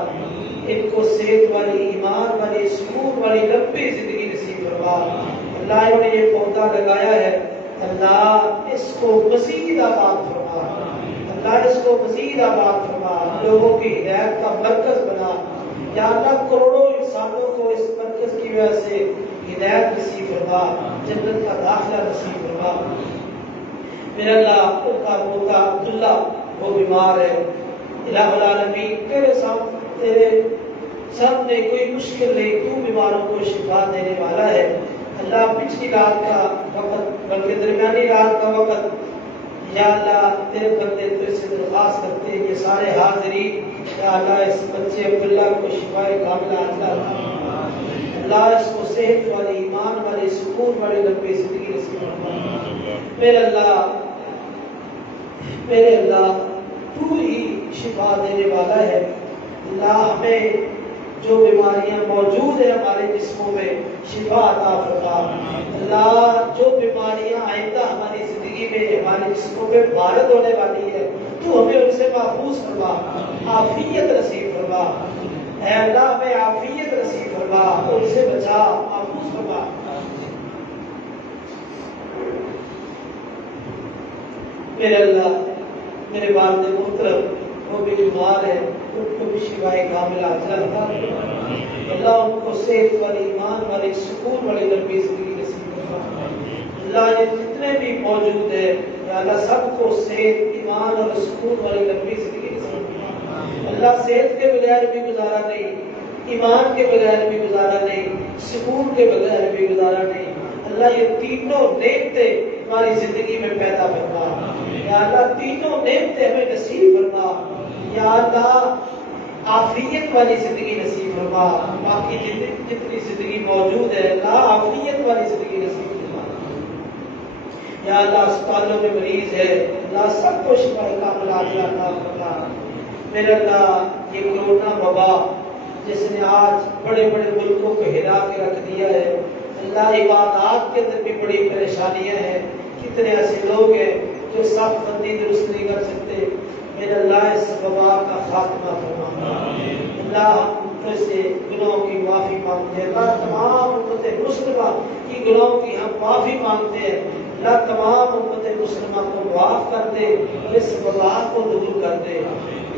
ان کو صحت والی, ایمان والی, سکون والی لمبی زندگی نصیب فرما. اللہ انہوں نے یہ پودا لگایا ہے اللہ اس کو مزید آباد فرما. اللہ اس کو مزید آباد فرما, لوگوں کی ہدایت کا مرکز بنا. یا اللہ کروڑوں انسانوں کو اس مرکز کی وجہ سے ہدایت نصیب فرما, جنت کا داخلہ نصیب فرما. میرا اللہ ان کا پوتا عبداللہ وہ بیمار ہے. الہ العالمین تیرے سامنے کوئی مشکل نہیں, تو بیماروں کو شفا دینے والا ہے. اللہ پچھلی رات کا وقت بلکہ درمیانی رات کا وقت یا اللہ تیرے بندے تو اس سے درخواست کرتے ہیں یہ سارے حاضرین یا اللہ اس بچے عبداللہ کو شفا کاملہ عطا فرما. اللہ اس کو صحت والی, ایمان والی, سکون والی لمبی زندگی نصیب فرما. میرے اللہ تو ہی شفا دینے والا ہے. اللہ ہمیں جو بیماریاں موجود ہیں ہمارے جسموں میں شفا عطا فرما. اللہ جو بیماریاں آئندہ ہماری زندگی میں ہمارے جسموں میں وارد ہونے والی ہے تو ہمیں ان سے محفوظ فرما, عافیت نصیب فرما. اے اللہ ہمیں عافیت نصیب فرما, ان سے بچا, محفوظ فرما. میرے اللہ میرے والد محترم وہ بھی بیمار ہے, ان کو بھی شفا کاملہ عاجلہ عطا فرما. اللہ ان کو صحت والی, ایمان والی, سکون والی لمبی زندگی نصیب فرما. اللہ یہ جتنے بھی موجود ہیں یا اللہ سب کو صحت, ایمان اور سکون والی لمبی زندگی نصیب فرما. اللہ صحت کے بغیر بھی گزارا نہیں, ایمان کے بغیر بھی گزارا نہیں, سکون کے بغیر بھی گزارا نہیں. اللہ یہ تینوں نعمتیں ہماری زندگی میں پیدا فرما. یا اللہ تینوں نعمتیں ہمیں نصیب فرما. یا اللہ عافیت والی زندگی نصیب فرما. باقی جتنی زندگی موجود ہے اللہ عافیت والی زندگی نصیب فرما. یا اللہ اسپتالوں میں مریض ہے اللہ سب کو شفا کاملہ عاجلہ عطا فرما. میرے اللہ یہ کرونا وبا جس نے آج بڑے بڑے ملکوں کو ہلا کے رکھ دیا ہے, اللہ عبادات کے اندر بھی بڑی پریشانیاں ہیں. کتنے ایسے لوگ ہیں جو صف بندی درست نہیں کر سکتے. میرے اللہ اس وبا کا خاتمہ فرما. اللہ ہم سے گناہوں کی معافی مانگتے ہیں. اللہ تمام امت مسلمہ کی گناہوں کی ہم معافی مانگتے ہیں. اللہ تمام امت مسلمہ کو معاف کر دے اور اس وبا کو دور کر دے.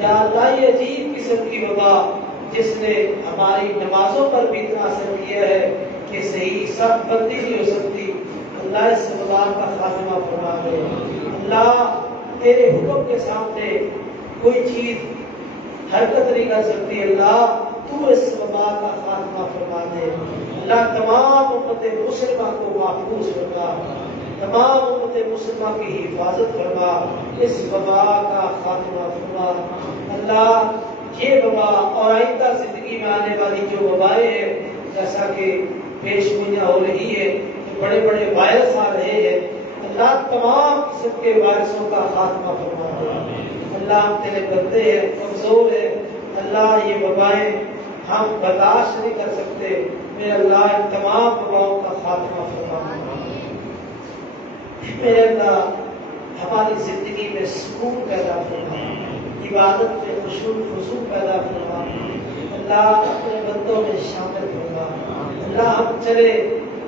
یا اللہ یہ عجیب قسم کی وبا جس نے ہماری نمازوں پر بھی اتنا اثر کیا ہے کہ صحیح صف بندی نہیں ہو سکتی. اللہ اس وبا کا خاتمہ فرما دے. اللہ تیرے حکم کے سامنے کوئی چیز حرکت نہیں کر سکتی. اللہ تو اس وبا کا خاتمہ فرما دے. اللہ تمام امت مسلمہ کو محفوظ فرما، تمام امت مسلمہ کی حفاظت فرما، اس وبا کا خاتمہ فرما۔ اللہ یہ وبا اور آئندہ زندگی میں آنے والی جو وبائیں ہیں، جیسا کہ پیش گوئیاں ہو رہی ہے، بڑے بڑے وائرس آ رہے ہیں، اللہ تمام قسم کے وائرسوں کا خاتمہ فرما۔ اللہ ہم تیرے بندے ہیں، کمزور ہیں، اللہ یہ وبائیں ہم برداشت نہیں کر سکتے، میرے اللہ ان تمام وباؤں کا خاتمہ فرما۔ میرے اللہ ہماری زندگی میں سکون پیدا فرما، عبادت میں خشوع پیدا فرما، اللہ اپنے بندوں میں شامل فرما۔ اللہ ہم چلے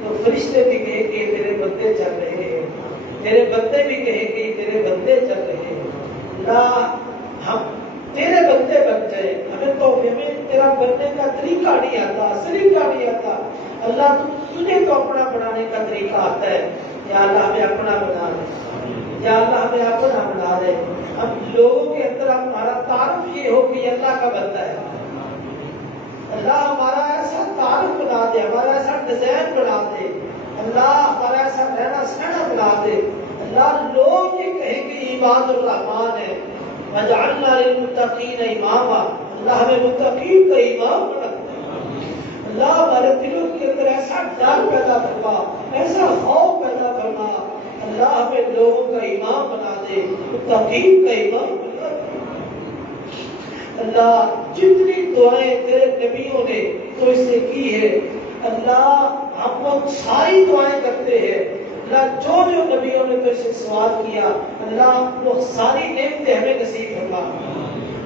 تو فرشتے بھی کہیں گے تیرے بندے چل رہے ہیں، تیرے بندے بھی کہیں گے تیرے بندے چل رہے ہیں۔ اللہ ہم تیرے بندے بن جائے، ہمیں تیرا بننے کا طریقہ نہیں آتا، سلیقہ نہیں آتا، اللہ تجھے تو اپنا بنانے کا طریقہ آتا ہے۔ یا اللہ ہمیں اپنا بنا دے، یا اللہ ہمیں اپنا بنا دے، ہم لوگوں کے اندر ہمارا تعارف یہ ہو کہ یہ اللہ کا بندہ ہے۔ اللہ ہمارا ایسا تعارف بنا دے، ہمارا ایسا ڈیزائن بنا دے، اللہ ہمارا ایسا رہنا سہنا بنا دے، اللہ لوگ یہ کہیں کہ عباد الرحمان ہے، وجعلنا للمتقین اماما، اللہ ہمیں متقین کا امام بنا دے۔ اللہ ہمارے دلوں کے اندر ایسا ڈر پیدا فرما، ایسا خوف پیدا فرما، اللہ ہمیں لوگوں کا امام بنا دے، متقین کا امام بنا دے۔ اللہ جتنی دعائیں تیرے نبیوں نے تو اس سے کی ہے، اللہ ہم لوگ ساری دعائیں کرتے ہیں، اللہ جو جو نبیوں نے تو اس سے سوال کیا، اللہ ہم لوگ ساری نعمتیں ہمیں نصیب فرما۔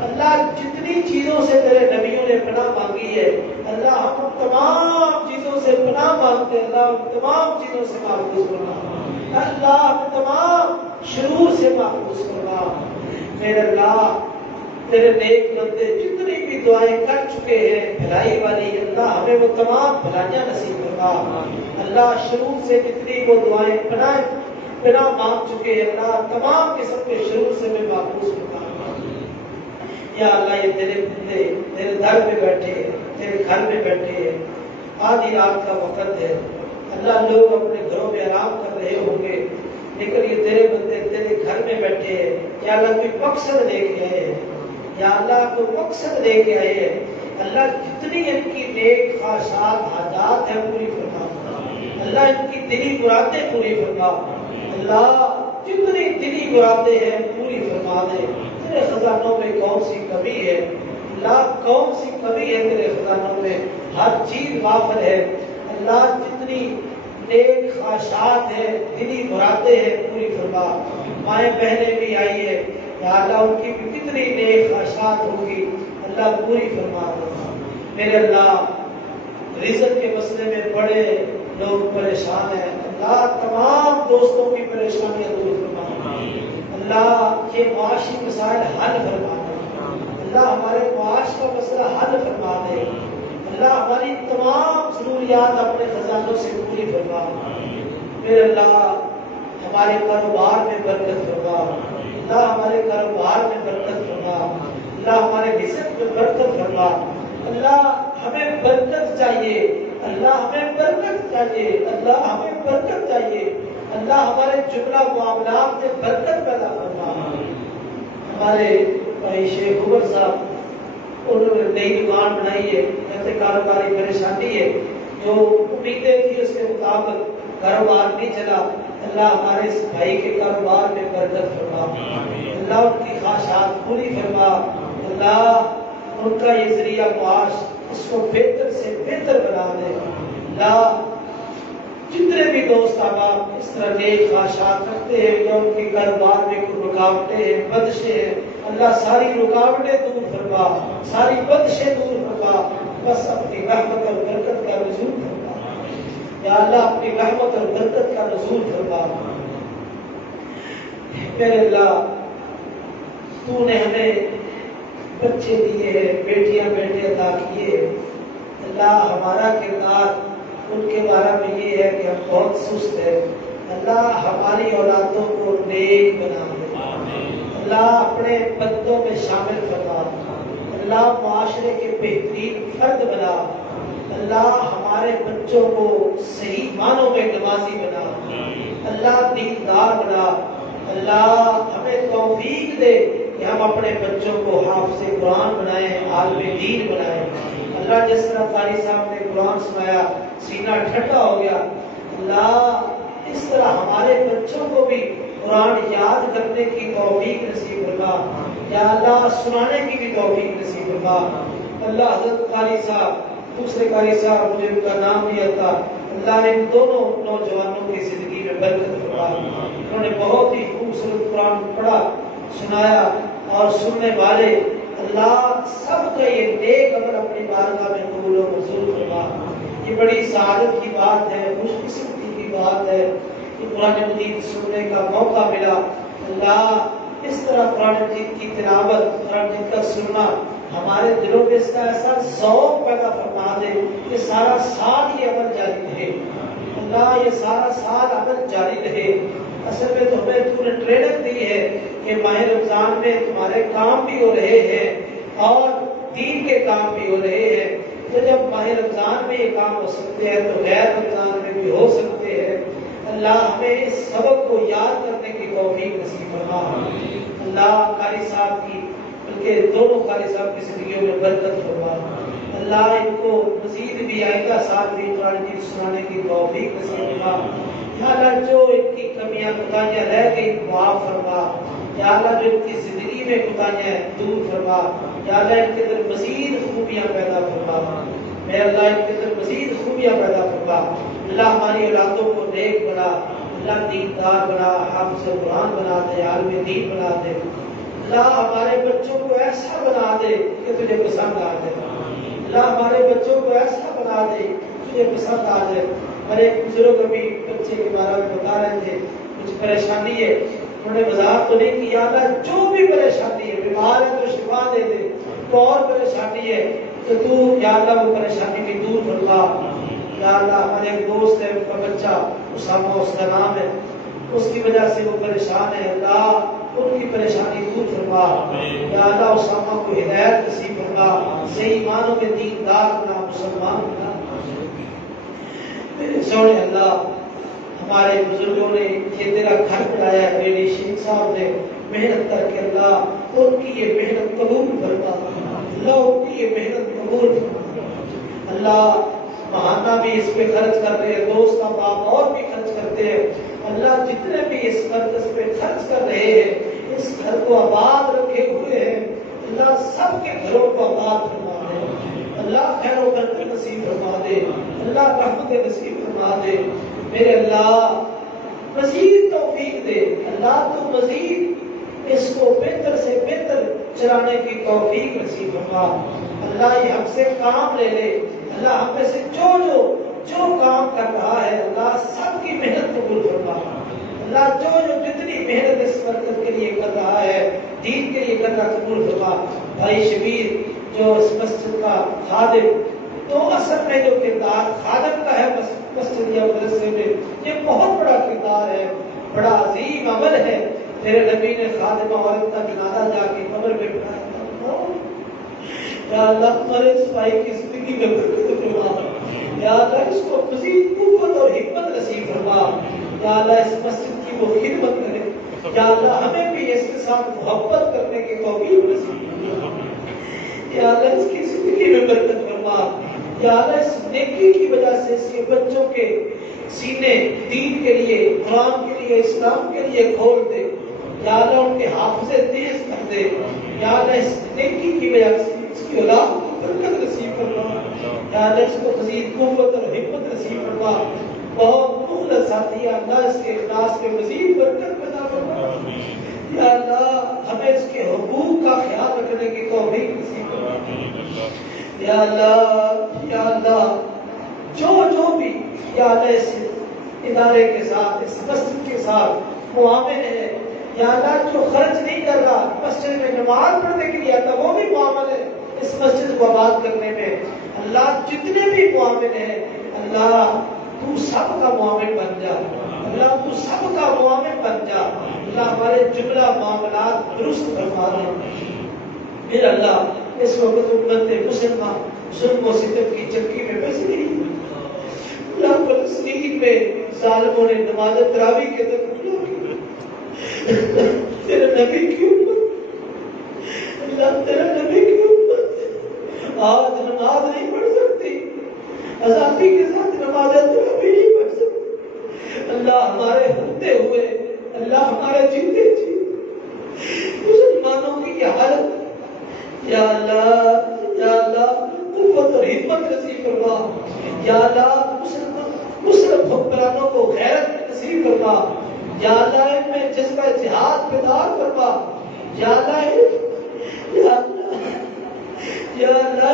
اللہ جتنی چیزوں سے تیرے نبیوں نے پناہ مانگی ہے، اللہ ہم تمام چیزوں سے پناہ مانگتے ہیں، اللہ ہم تمام چیزوں سے محفوظ فرما، اللہ ہم تمام شرور سے محفوظ فرما۔ میرے اللہ تیرے نیک بندے جتنی بھی دعائیں کر چکے ہیں بھلائی والی، اللہ ہمیں وہ تمام بھلائیاں نصیب فرما۔ اللہ شرور سے جتنی وہ دعائیں پناہ مانگ چکے ہیں، اللہ تمام قسم کے شرور سے میں محفوظ فرما۔ یا اللہ یہ تیرے بندے تیرے در پہ بیٹھے ہیں، تیرے گھر میں بیٹھے ہیں، آدھی رات کا وقت ہے، اللہ لوگ اپنے گھروں میں آرام کر رہے ہوں گے، لیکن یہ تیرے بندے تیرے گھر میں بیٹھے ہیں، یا اللہ کوئی مقصد لے کے آئے ہیں، یا اللہ کوئی مقصد لے کے آئے ہیں، اللہ جتنی ان کی نیک خواہشات حاجات ہیں پوری فرما، اللہ ان کی دلی مرادیں پوری فرما، اللہ جتنی دلی مرادیں ہیں پوری فرما دے۔ تیرے خزانوں میں کون سی کمی ہے، اللہ کون سی کمی ہے تیرے خزانوں میں، ہر چیز وافر ہے، اللہ جتنی نیک خواہشات ہیں دلی مرادیں ہیں پوری فرما۔ مائیں بہنیں بھی آئی ہے، یا اللہ ان کی بھی کتنی نیک خواہشات ہوگی، اللہ پوری فرما دے۔ میرے اللہ رزق کے مسئلے میں بڑے لوگ پریشان ہیں، اللہ تمام دوستوں کی پریشانیاں دور فرما، اللہ یہ معاشی مسائل حل فرما دے، اللہ ہمارے معاش کا مسئلہ حل فرما دے، اللہ ہماری تمام ضروریات اپنے خزانوں سے پوری فرما۔ میرے اللہ ہمارے کاروبار میں برکت فرما، اللہ ہمارے کاروبار میں برکت فرما، اللہ ہمارے رزق میں برکت فرما، اللہ ہمیں برکت چاہیے، اللہ ہمیں برکت چاہیے، اللہ ہمیں برکت چاہیے، اللہ ہمارے جملہ معاملات میں برکت پیدا فرما۔ ہمارے بھائی شیخ عمر صاحب انہوں نے نئی دکان بنائی ہے، ایسے کاروباری پریشانی ہے، جو امیدیں تھی اس کے مطابق کاروبار نہیں چلا، اللہ ہمارے اس بھائی کے کاروبار میں برکت فرما، اللہ ان کی خواہشات پوری فرما، اللہ ان کا یہ ذریعہ معاش اس کو بہتر سے بہتر بنا دے، اللہ جتنے بھی دوست احباب اس طرح نیک خواہشات رکھتے ہیں یا ان کے کاروبار میں کوئی رکاوٹیں ہیں، بدشیں ہیں، اللہ ساری رکاوٹیں دور فرما، ساری بدشیں دور فرما، بس اپنی رحمت اور برکت کا نزول فرما، یا اللہ اپنی رحمت اور برکت کا نزول فرما۔ میرے اللہ تو نے ہمیں بچے دیے ہیں، بیٹیاں بیٹے عطا کیے، اللہ ہمارا کردار ان کے بارے میں یہ ہے کہ ہم بہت سست ہیں، اللہ ہماری اولادوں کو نیک بنا دے، اللہ اپنے بندوں میں شامل فرما، اللہ معاشرے کے بہترین فرد بنا، اللہ ہمارے ہمارے بچوں کو صحیح معنوں میں نمازی بنا، اللہ دیندار بنا۔ اللہ ہمیں توفیق دے کہ ہم اپنے بچوں کو حافظ قرآن بنائیں، عالم دین بنائیں۔ اللہ جس طرح قاری صاحب نے قرآن سنایا سینہ ٹھنڈا ہو گیا، اللہ اس طرح ہمارے بچوں کو بھی قرآن یاد کرنے کی توفیق نصیب فرما، یا اللہ سنانے کی بھی توفیق نصیب فرما۔ اللہ حضرت قاری صاحب، دوسرے قاری صاحب مجھے ان کا نام نہیں آتا، اللہ ان دونوں نوجوانوں کی زندگی میں برکت فرما۔ انہوں نے بہت ہی خوبصورت قرآن پڑھا، سنایا، اور سننے والے اللہ سب کا یہ نیک عمل اپنی بارگاہ میں قبول و منظور فرما۔ یہ بڑی سعادت کی بات ہے، خوش قسمتی کی بات ہے کہ قرآن مجید سننے کا موقع ملا۔ اللہ اس طرح قرآن مجید کی تلاوت، قرآن مجید کا سننا ہمارے دلوں میں اس کا ایسا ذوق پیدا فرما دے کہ سارا سال یہ عمل جاری رہے۔ اللہ یہ سارا سال عمل جاری رہے۔ اصل میں تو ہمیں تو نے ٹریننگ دی ہے کہ ماہ رمضان میں تمہارے کام بھی ہو رہے ہیں اور دین کے کام بھی ہو رہے ہیں، تو جب ماہ رمضان میں یہ کام ہو سکتے ہیں تو غیر رمضان میں بھی ہو سکتے ہیں۔ اللہ ہمیں اس سبق کو یاد کرنے کی توفیق نصیب فرما۔ اللہ قاری صاحب کی، بلکہ دونوں قاری صاحب کی زندگیوں میں برکت فرما۔ اللہ ان کو مزید بھی آئندہ سال بھی قرآن مجید سنانے کی توفیق نصیب فرما۔ یا اللہ جو ان کی کمیاں کوتاہیاں رہ گئی معاف فرما، یا اللہ جو ان کی زندگی میں کوتاہیاں دور فرما، یا اللہ ان کے اندر مزید خوبیاں پیدا فرما، اے اللہ ان کے اندر مزید خوبیاں پیدا فرما۔ اللہ ہماری اولادوں کو نیک بنا، اللہ دیندار بنا، حافظ قرآن بنا دے، عالم دین بنا دے۔ اللہ ہمارے بچوں کو ایسا بنا دے کہ تجھے پسند آ جائے۔ اللہ ہمارے بچوں کو ایسا بنا دے تجھے پسند آ جائے۔ اور ایک بزرگ ابھی بچے کے بارے میں بتا رہے تھے کچھ پریشانی ہے، انہوں نے وضاحت تو نہیں کی، اللہ جو بھی پریشانی ہے، بیمار ہے تو شفا دے دے، تو اور پریشانی ہے تو تو یا اللہ وہ پریشانی بھی دور فرما۔ یا اللہ ہمارے ایک دوست ہے، ان کا بچہ اسامہ اس کا نام ہے، اس کی وجہ سے وہ پریشان ہے، اللہ ان کی پریشانی دور فرما۔ یا اللہ اسامہ کو ہدایت نصیب فرما، صحیح معنوں میں دیندار بنا، مسلمان بنا۔ سونے اللہ ہمارے بزرگوں نے یہ تیرا گھر بنایا ہے، میرے شیخ صاحب نے محنت کر کے، اللہ ان کی یہ محنت قبول فرما، اللہ ان کی یہ محنت قبول فرما۔ اللہ مہانہ بھی اس پہ خرچ کر رہے ہیں، دوست باپ اور بھی خرچ کرتے ہیں، اللہ جتنے بھی اس مرکز پہ خرچ کر رہے ہیں اس گھر کو آباد رکھے ہوئے ہیں، اللہ سب کے گھروں کو آباد فرما دے، اللہ خیر و برکت نصیب فرما دے، اللہ رحمت نصیب فرما دے۔ میرے اللہ مزید توفیق دے، اللہ تو مزید اس کو بہتر سے بہتر چلانے کی توفیق نصیب فرما۔ اللہ یہ ہم سے کام لے لے، اللہ ہم میں سے جو کام کر رہا ہے اللہ سب کی محنت قبول فرما۔ اللہ جو جتنی محنت اس مرکز کے لیے کر رہا ہے، دین کے لیے کر رہا قبول فرما۔ بھائی شبیر جو اس مسجد کا خادم، تو اصل میں جو کردار خادم کا ہے مسجد یا مدرسے میں، یہ بہت بڑا کردار ہے، بڑا عظیم عمل ہے۔ میرے نبی نے خادمہ عورت کا جنازہ جا کے قبر میں پڑھایا، یا اللہ تمہارے اس بھائی کی زندگی میں برکت فرما، یا اللہ اس کو مزید قوت اور حکمت نصیب فرما، یا اللہ اس مسجد کی وہ خدمت کرے، یا اللہ ہمیں بھی اس کے ساتھ محبت کرنے کی توفیق نصیب فرما، یا اللہ اس کی زندگی میں برکت فرما، یا اللہ اس نیکی کی وجہ سے اس کے بچوں کے سینے دین کے لیے، قرآن کے لیے، اسلام کے لیے کھول دے، یا اللہ ان کے حافظے تیز کر دے، یا اللہ اس نیکی کی وجہ سے اس کی اولاد کو برکت نصیب فرما، یا اللہ اس کو مزید قوت اور حکمت نصیب فرما۔ بہت مخلص ساتھی، اللہ اس کے اخلاص میں مزید برکت پیدا فرما، یا اللہ ہمیں اس کے حقوق کا خیال رکھنے کی توفیق نصیب فرما، یا اللہ جو بھی یا اللہ اس ادارے کے ساتھ، اس مسجد کے ساتھ معامل ہے، یا اللہ جو خرچ نہیں کر رہا مسجد میں نماز پڑھنے کے لیے آتا وہ بھی معامل ہے اس مسجد کو آباد کرنے میں، اللہ جتنے بھی معامل ہیں اللہ تو سب کا معامل بن جا، اللہ تو سب کا معامل بن جا، اللہ ہمارے جملہ معاملات درست فرما دے۔ پھر اللہ اس وقت امت مسلمان ظلم و ستم کی چکی میں پھنس گئی، اللہ فلسطین میں ظالموں نے نماز تراویح کے اندر تیرے نبی کی امت، اللہ تیرے نبی کی امت آج نماز نہیں پڑھ سکتی، آزادی کے ساتھ نماز تراویح نہیں پڑھ سکتی۔ اللہ ہمارے ہوتے ہوئے، اللہ ہمارے جیتے جی مسلمانوں کی یہ حالت، یا اللہ قوت اور ہمت نصیب فرما، یا اللہ مسلم حکمرانوں کو غیرت نصیب فرما، یا اللہ ان میں جذبہ جہاد بیدار فرما، یا اللہ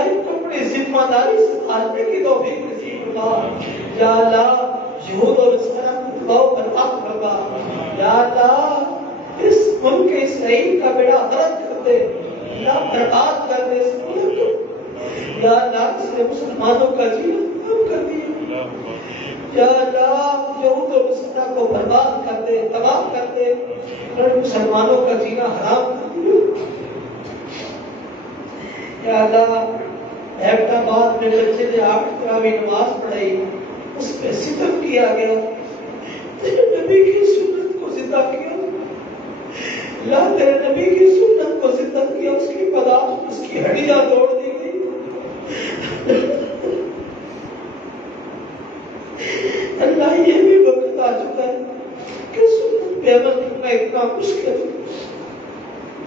ان کو اپنی ذمہ داری سے پالنے کی توفیق نصیب فرما، یا اللہ یہود اور نصارہ کو برباد فرما، یا اللہ اس ملک کے اسرائیل کا بیڑا غرق کر دے، یا برباد کر دے اس ملک کو، یا اللہ اس نے مسلمانوں کا جینا کم کر دیا، یا اللہ یہود اور نصارہ کو برباد کر دے، تباہ کر دے، اور مسلمانوں کا جینا حرام کر دیا۔ یا اللہ ایبٹ آباد میں بچے نے 8 تراویح نماز پڑھائی، اس پہ ستم کیا گیا، تیرے نبی کی سنت کو زندہ کیا، اللہ تیرے نبی کی سنت کو زندہ کیا، اس کی پداش، اس کی ہڈیاں توڑ دی گئی۔ اللہ یہ بھی وقت آ چکا ہے کہ سنت پہ عمل کرنا اتنا مشکل ہے،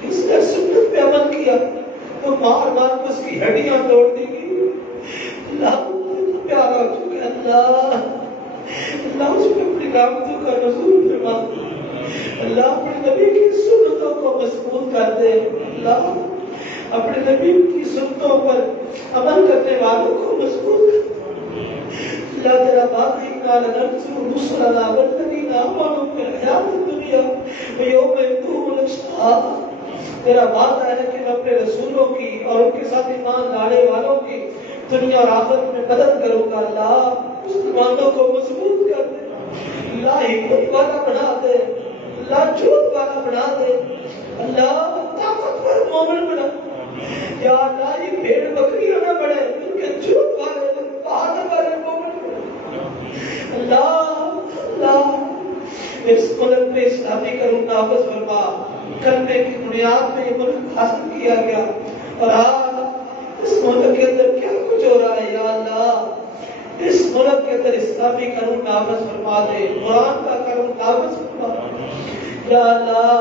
جس نے سنت پہ عمل کیا تو مار مار کو اس کی ہڈیاں توڑ دی گئی۔ اللہ تو پیارا ہو چکا ہے، اللہ اس پہ اپنی رحمتوں کا نزول فرما، اللہ اپنے نبی کی سنتوں کو مضبوط کر دے، اللہ اپنے نبی کی سنتوں پر عمل کرنے والوں کو مضبوط کر دے۔ اللہ تیرا باقی نال نرسل رسلنا والذین آمنوا فی الحیات الدنیا ویوم یقوم الاشہاد، تیرا بات ہے کہ میں اپنے رسولوں کی اور ان کے ساتھ ایمان لانے والوں کی دنیا اور آخرت میں مدد کروں گا۔ اللہ مسلمانوں کو مضبوط کر دے، اللہ حکمت والا بنا دے، اللہ جھوٹ والا بنا دے، اللہ طاقتور مومن بنا، یا اللہ یہ بھیڑ بکریاں نہ بڑھے، ان کے جھوٹ والے بہادر والے مومن بنا، اللہ اس ملک میں اسلامی قانون نافذ فرما، کرنے کی بنیاد میں یہ ملک حاصل کیا گیا، اور آج اس ملک کے اندر کیا کچھ ہو رہا ہے، یا اللہ اس ملک کے اندر اسلامی قانون نافذ فرما دے، قرآن کا قانون نافذ فرما دے، یا اللہ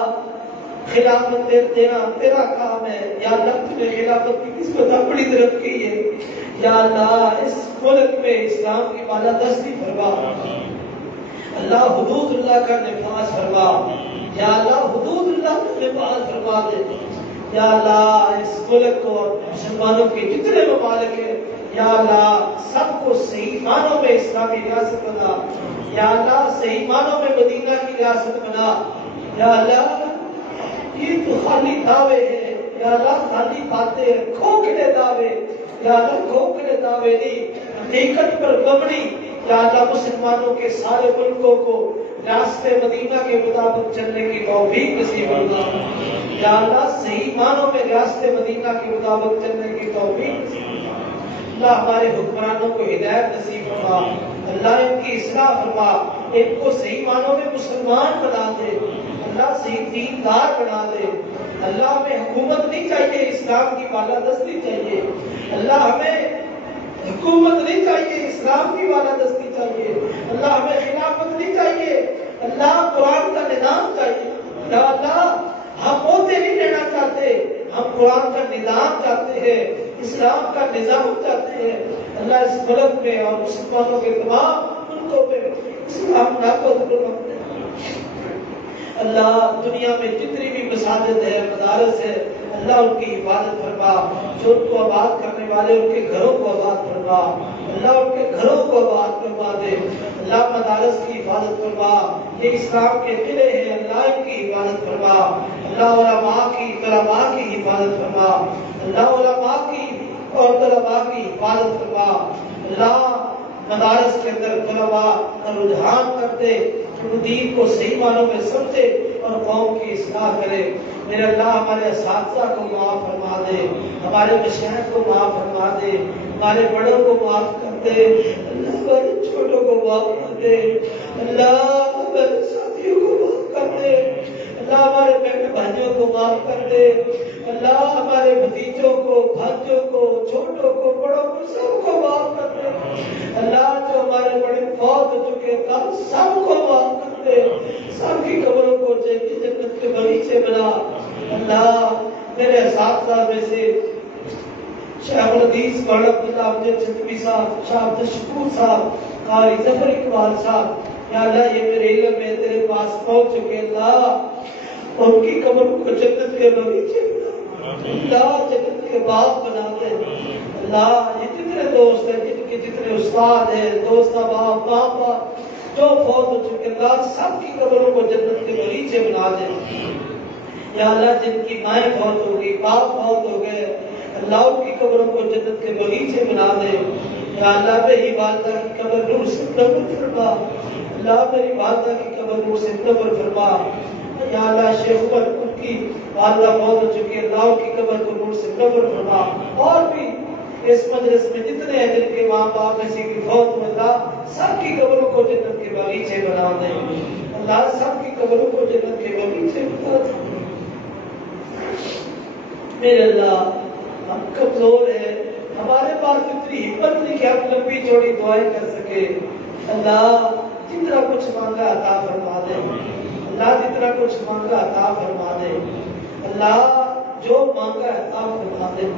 خلافت دینا تیرا کام ہے، یا اللہ تم نے خلافت کی نسبت بڑی طرف کی ہے، یا اللہ اس ملک میں اسلام کی بالادستی فرما، اللہ حدود اللہ کا نفاذ فرما، یا اللہ حدود اللہ کا نفاذ فرما دے، یا اللہ اس ملک کو مسلمانوں کے جتنے ممالک ہیں یا اللہ سب کو صحیح معنوں میں اسلامی ریاست بنا، یا اللہ صحیح معنوں میں مدینہ کی ریاست بنا، یا اللہ یہ تو خالی دعوے ہیں، یا اللہ خالی باتیں ہیں، کھوکھلے دعوے، یا اللہ کھوکھلے دعوے نہیں، حقیقت پر مبنی، یا اللہ مسلمانوں کے سارے ملکوں کو راستے مدینہ کے مطابق چلنے کی توفیق نصیب فرما، یا اللہ صحیح معنوں میں راستے مدینہ کے مطابق چلنے کی توفیق نصیب فرما، اللہ ہمارے حکمرانوں کو ہدایت نصیب فرما، اللہ ان کی اصلاح فرما، ان کو صحیح معنوں میں مسلمان بنا دے، اللہ صحیح دیندار بنا دے، اللہ ہمیں حکومت نہیں چاہیے، اسلام کی بالادستی چاہیے، اللہ ہمیں حکومت نہیں چاہیے، اسلام کی بالادستی چاہیے، اللہ ہمیں خلافت نہیں چاہیے، اللہ قرآن کا نظام چاہیے، یا اللہ ہم عہدے نہیں لینا چاہتے، ہم قرآن کا نظام چاہتے ہیں، اسلام کا نظام چاہتے ہیں، اللہ اس ملک میں اور مسلمانوں کے تمام ملکوں میں اسلام نافذ کرنا، اللہ دنیا میں جتنی بھی مساجد ہے، مدارس ہے، اللہ ان کی حفاظت فرما، جو ان کو آباد کرنے والے ان کے گھروں کو آباد فرما، اللہ ان کے گھروں کو آباد فرما دے، اللہ مدارس کی حفاظت فرما، یہ اسلام کے قلعے ہیں، اللہ ان کی حفاظت فرما، اللہ علماء کی طلباء کی حفاظت فرما، اللہ علماء کی اور طلباء کی حفاظت فرما، اللہ مدارس کے اندر طلباء کا رجحان کرتے، دین کو صحیح معنوں میں سمجھے اور قوم کی اصلاح کرے، میرے اللہ ہمارے اساتذہ کو معاف فرما دے، ہمارے مشائخ کو معاف فرما دے، ہمارے بڑوں کو معاف کر دے، اللہ چھوٹوں کو معاف کر دے اللہ، ہمارے ساتھیوں کو معاف کر دے اللہ، ہمارے بہن بھائیوں کو معاف کر دے اللہ، ہمارے بھتیجوں کو، بھانجوں کو، چھوٹوں کو، بڑوں کو، سب کو معاف کر دے اللہ، جو ہمارے بڑے فوت ہو چکے اللہ سب کو معاف کر دے، سب کی قبروں کو جنت کے باغیچے بنا اللہ۔ میرے اساتذہ میں سے شیخ الحدیث مولانا عبداللہ امجد چتوی صاحب، شاہ عبد الشکور صاحب، قاری ظفر اقبال صاحب، یا اللہ یہ میرے علم میں تیرے پاس پہنچ چکے اللہ، ان کی قبر کو جنت کے باغیچے بنا اللہ، جنت کے باغ بنا دے اللہ۔ یہ جتنے دوست ہیں، جن کے جتنے استاد ہیں، دوست احباب، ماں باپ جو فوت ہو چکے اللہ، سب کی قبروں کو جنت کے باغیچے بنا دے یا اللہ۔ جن کی مائیں فوت ہو گئی، باپ فوت ہو گئے اللہ، ان کی قبروں کو جنت کے باغیچے بنا دے یا اللہ۔ میری والدہ کی قبر نور سے منور فرما اللہ، میری والدہ کی قبر نور سے منور فرما یا اللہ۔ شیخ عمر ان کی والدہ فوت ہو چکی اللہ، ان کی قبر کو نور سے منور فرما۔ اور بھی اس مجلس میں جتنے ہیں جن کے ماں باپ میں سے کی فوت ہو اللہ، سب کی قبروں کو جنت کے باغیچے بنا دے اللہ، سب کی قبروں کو جنت کے باغیچے بنا دے میرے اللہ۔ ہم کمزور ہیں، ہمارے پاس اتنی ہمت نہیں کہ ہم لمبی چوڑی دعائیں کر سکے اللہ۔ جتنا کچھ مانگا عطا فرما دے اللہ، جتنا کچھ مانگا عطا فرما دے اللہ، جو مانگا عطا فرما دے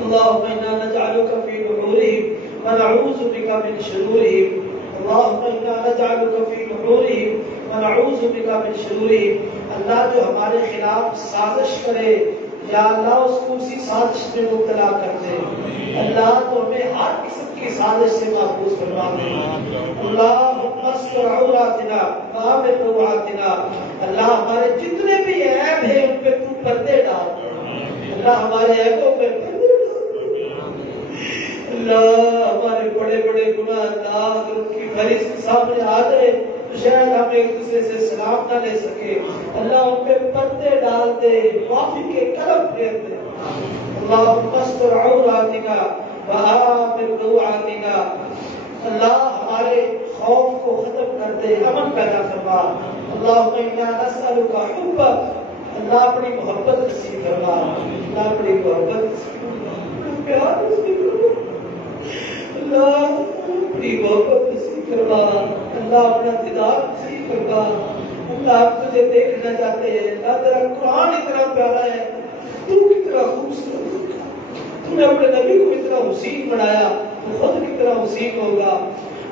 اللهم انا نجعلك في نحورهم ونعوذ بك من شرورهم اللهم انا نجعلك في نحورهم ونعوذ بك من شرورهم اللہ، جو ہمارے خلاف سازش کرے یا اللہ اس کو اسی سازش میں مبتلا کر دے اللہ، تو ہمیں ہر قسم کی سازش سے محفوظ فرما دے اللهم استر عوراتنا وآمن روعاتنا اللہ، ہمارے جتنے بھی عیب ہیں ان پہ تو پردے ڈال اللہ، ہمارے عیبوں پہ پردے اللہ، ہمارے بڑے بڑے گناہ اللہ اگر ان کی فہرست سامنے آ جائے تو شاید ہم ایک دوسرے سے سلام نہ لے سکے اللہ، ان پہ پردے ڈال دے، معافی کے قلم پھیر دے اللهم استر عوراتنا وآمن روعاتنا اللہ، ہمارے خوف کو ختم کر دے، امن پیدا فرما اللهم انا نسألك حبك اللہ، اپنی محبت نصیب فرما اللہ، اپنی محبت نصیب فرما، پیار نصیب فرما اللہ، اپنی محبت نصیب فرما اللہ، اپنا دیدار نصیب فرما اللہ۔ ہم تجھے دیکھنا چاہتے ہیں اللہ، تیرا قرآن اتنا پیارا ہے، تو کتنا خوبصورت، تو نے اپنے نبی کو اتنا حسین بنایا، تو خود کتنا حسین ہوگا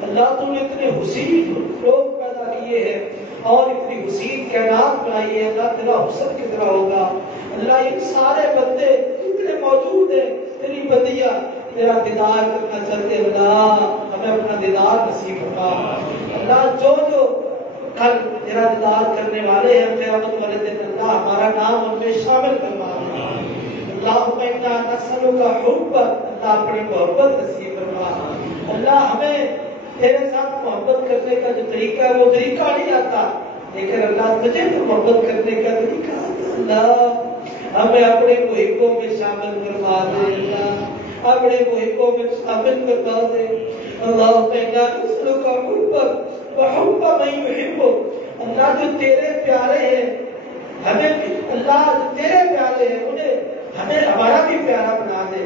اللہ۔ تو نے اتنے حسین لوگ پیدا کیے ہیں اور اتنی حسین کائنات بنائی ہے اللہ، تیرا حسن کتنا ہوگا اللہ۔ یہ سارے بندے جتنے موجود ہیں تیری بندیاں تیرا دیدار کرنا چاہتے ہیں اللہ، ہمیں اپنا دیدار نصیب فرما اللہ۔ جو جو کل تیرا دیدار کرنے والے ہیں قیامت والے دن اللہ، ہمارا نام ان میں شامل فرما اللهم انا نسألك حبك اللہ، اپنی محبت نصیب فرما اللہ۔ ہمیں تیرے ساتھ محبت کرنے کا جو طریقہ ہے وہ طریقہ نہیں آتا، لیکن اللہ تجھے تو محبت کرنے کا طریقہ آتا اللہ۔ ہمیں اپنے محبوں میں شامل فرما دے اللہ، اپنے محبوں میں شامل فرما دے اللهم انا نسألك حبك وحب من يحبك اللہ، جو تیرے پیارے ہیں ہمیں بھی اللہ، جو تیرے پیارے ہیں انہیں ہمیں ہمارا بھی پیارا بنا دے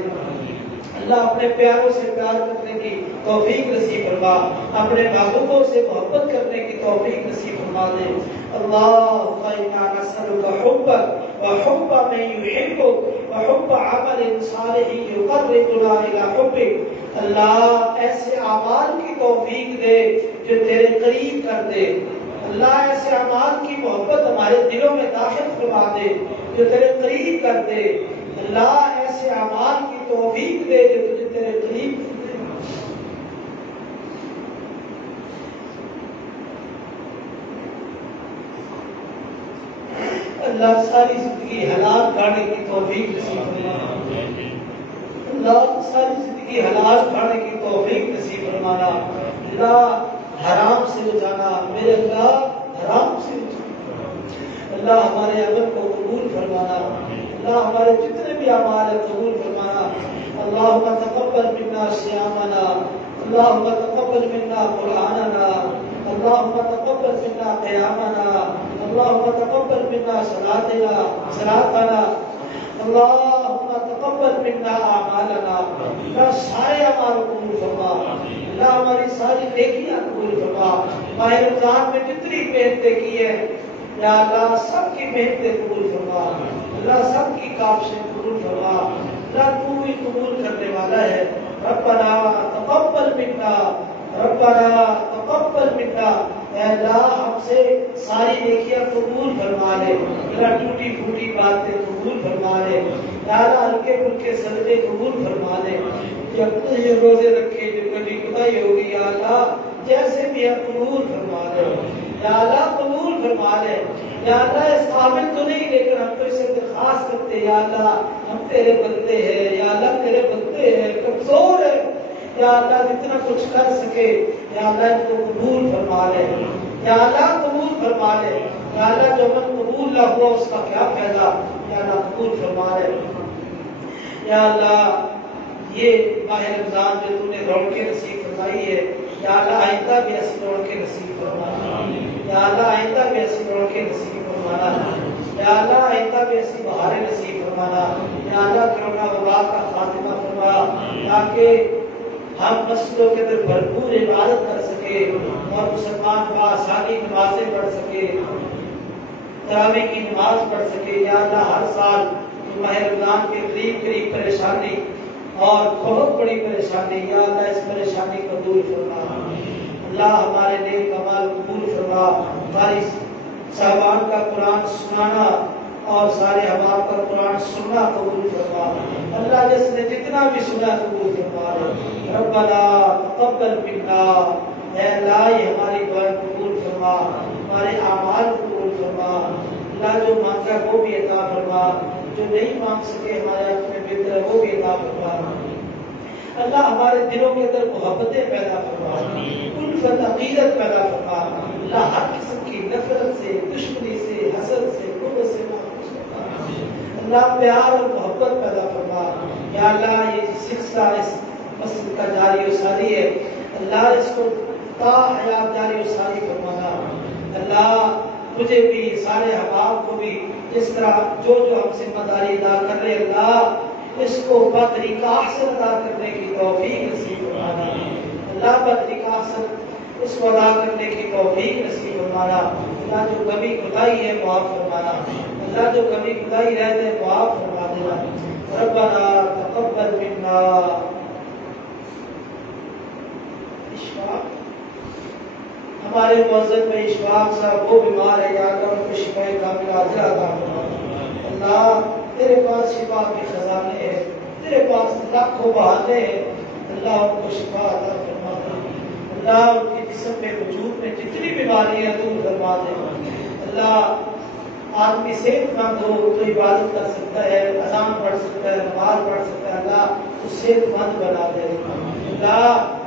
اللہ۔ اپنے پیاروں سے پیار کرنے کی توفیق نصیب فرما، اپنے محبوبوں سے محبت کرنے کی توفیق نصیب فرما دے اللهم انا نسألك حبك وحب من يحبك وحب عمل صالح يقربنا الى حبك اللہ، ایسے اعمال کی توفیق دے جو تیرے قریب کر دے اللہ، ایسے اعمال کی محبت ہمارے دلوں میں داخل فرما دے جو تیرے قریب کر دے اللہ، ایسے اعمال کی توفیق دے جو تجھے تیرے قریب کر دے اللہ۔ ساری زندگی حلال کھانے کی توفیق نصیب فرما اللہ، ساری زندگی حلال کھانے کی توفیق نصیب فرمانا اللہ۔ حرام سے بچانا میرے اللہ، حرام سے بچانا اللہ، ہمارے عمل کو قبول فرمانا اللہ، ہمارے جتنے بھی اعمال ہیں قبول فرمانا اللهم تقبل منا صيامنا اللهم تقبل منا قرآننا، اللهم تقبل منا قيامنا، اللهم تقبل منا صلاتنا، اللهم تقبل منا اعمالنا، اللہ سارے اعمال قبول فرما، اللہ ہماری ساری نیکیاں قبول فرما، ماہ رمضان میں جتنی محنتیں کی ہیں یا اللہ سب کی محنتیں قبول فرما، اللہ سب کی کاوشیں قبول فرما، اللہ تو ہی قبول کرنے والا ہے۔ ربنا تقبل منا، ربنا تقبل منا، اے اللہ ہم سے ساری نیکیاں قبول فرما لے، اللہ ٹوٹی پھوٹی باتیں قبول فرما لے، یا اللہ ہلکے پھلکے صدقے قبول فرما لے، جب یہ روزے رکھے جو کبھی خدائی ہوگی یا اللہ جیسے بھی ہے قبول فرما لے، یا اللہ قبول فرما لے، یا اللہ اس قابل تو نہیں لیکن ہم تو اسے درخواست کرتے یا اللہ ہم تیرے بندے ہیں، یا اللہ تیرے بندے ہیں، کمزور ہے، یا اللہ جتنا کچھ کر سکے یا اللہ ان کو قبول فرما لے، یا اللہ قبول فرما لے، یا اللہ جو من قبول نہ ہوا اس کا کیا فائدہ، یا اللہ قبول فرما لے، یا اللہ یہ ماہ رمضان میں تو نے رونقیں نصیب فرمائی ہے، یا اللہ آئندہ بھی ایسی رونقیں نصیب فرمانا، یا اللہ آئندہ بھی ایسی رونقیں نصیب فرمانا، یا اللہ آئندہ بھی ایسی بہاریں نصیب فرمانا، یا اللہ کرونا وبا کا خاتمہ فرما تاکہ ہم مسجدوں کے اندر بھرپور عبادت کر سکے اور مسلمان بآسانی نمازیں پڑھ سکے، تراویح کی نماز پڑھ سکے، یا اللہ ہر سال ماہ رمضان کے قریب پریشانی اور بہت بڑی پریشانی، یا اللہ اس پریشانی کو دور فرما، اللہ ہمارے نیک اعمال قبول فرما، ہماری صاحبان کا قرآن سنانا اور سارے احباب کا قرآن سننا قبول فرما، اللہ جس نے جتنا بھی سنا قبول فرما، ربنا تقبل منا، اے اللہ یہ ہماری دعائیں قبول فرما، ہمارے اعمال قبول فرما، اللہ جو مانگا وہ بھی عطا فرما، جو نہیں مانگ سکے ہمارے اپنے بہتر وہ بھی عطا فرما، اللہ ہمارے دلوں کے اندر محبتیں پیدا فرما، الفت عقیدت پیدا فرما، اللہ ہر قسم کی نفرت سے، دشمنی سے، حسد سے، کفر سے محفوظ فرما، اللہ پیار اور محبت پیدا فرما، یا اللہ یہ سلسلہ اس مسجد کا جاری و ساری ہے، اللہ اس کو تا حیات جاری و ساری فرمانا، اللہ مجھے بھی سارے احباب کو بھی اس طرح جو ہم ذمہ داری ادا کر رہے اللہ اس کو بطریقہ احسن ادا کرنے کی توفیق نصیب فرمانا، اللہ بطریقہ احسن اس کو ادا کرنے کی توفیق نصیب فرمانا، اللہ جو کمی کوتاہی ہے معاف فرمانا، اللہ جو کمی کوتاہی رہ جائے معاف فرما دینا، ربنا تقبل منا۔ اشفاق ہمارے مؤذن میں اشفاق صاحب وہ بیمار ہے، یا اللہ ان کو شفا کاملہ عاجلہ عطا فرما، اللہ تیرے پاس شفا کے خزانے ہیں، تیرے پاس لاکھوں بہانے ہیں، اللہ ان کو شفا عطا فرما، اللہ ان کے جسم میں وجود میں جتنی بیماریاں دور فرما دے، اللہ آدمی صحت مند ہو تو عبادت کر سکتا ہے، اذان پڑھ سکتا ہے، نماز پڑھ سکتا ہے، اللہ اس صحت مند بنا دے، اللہ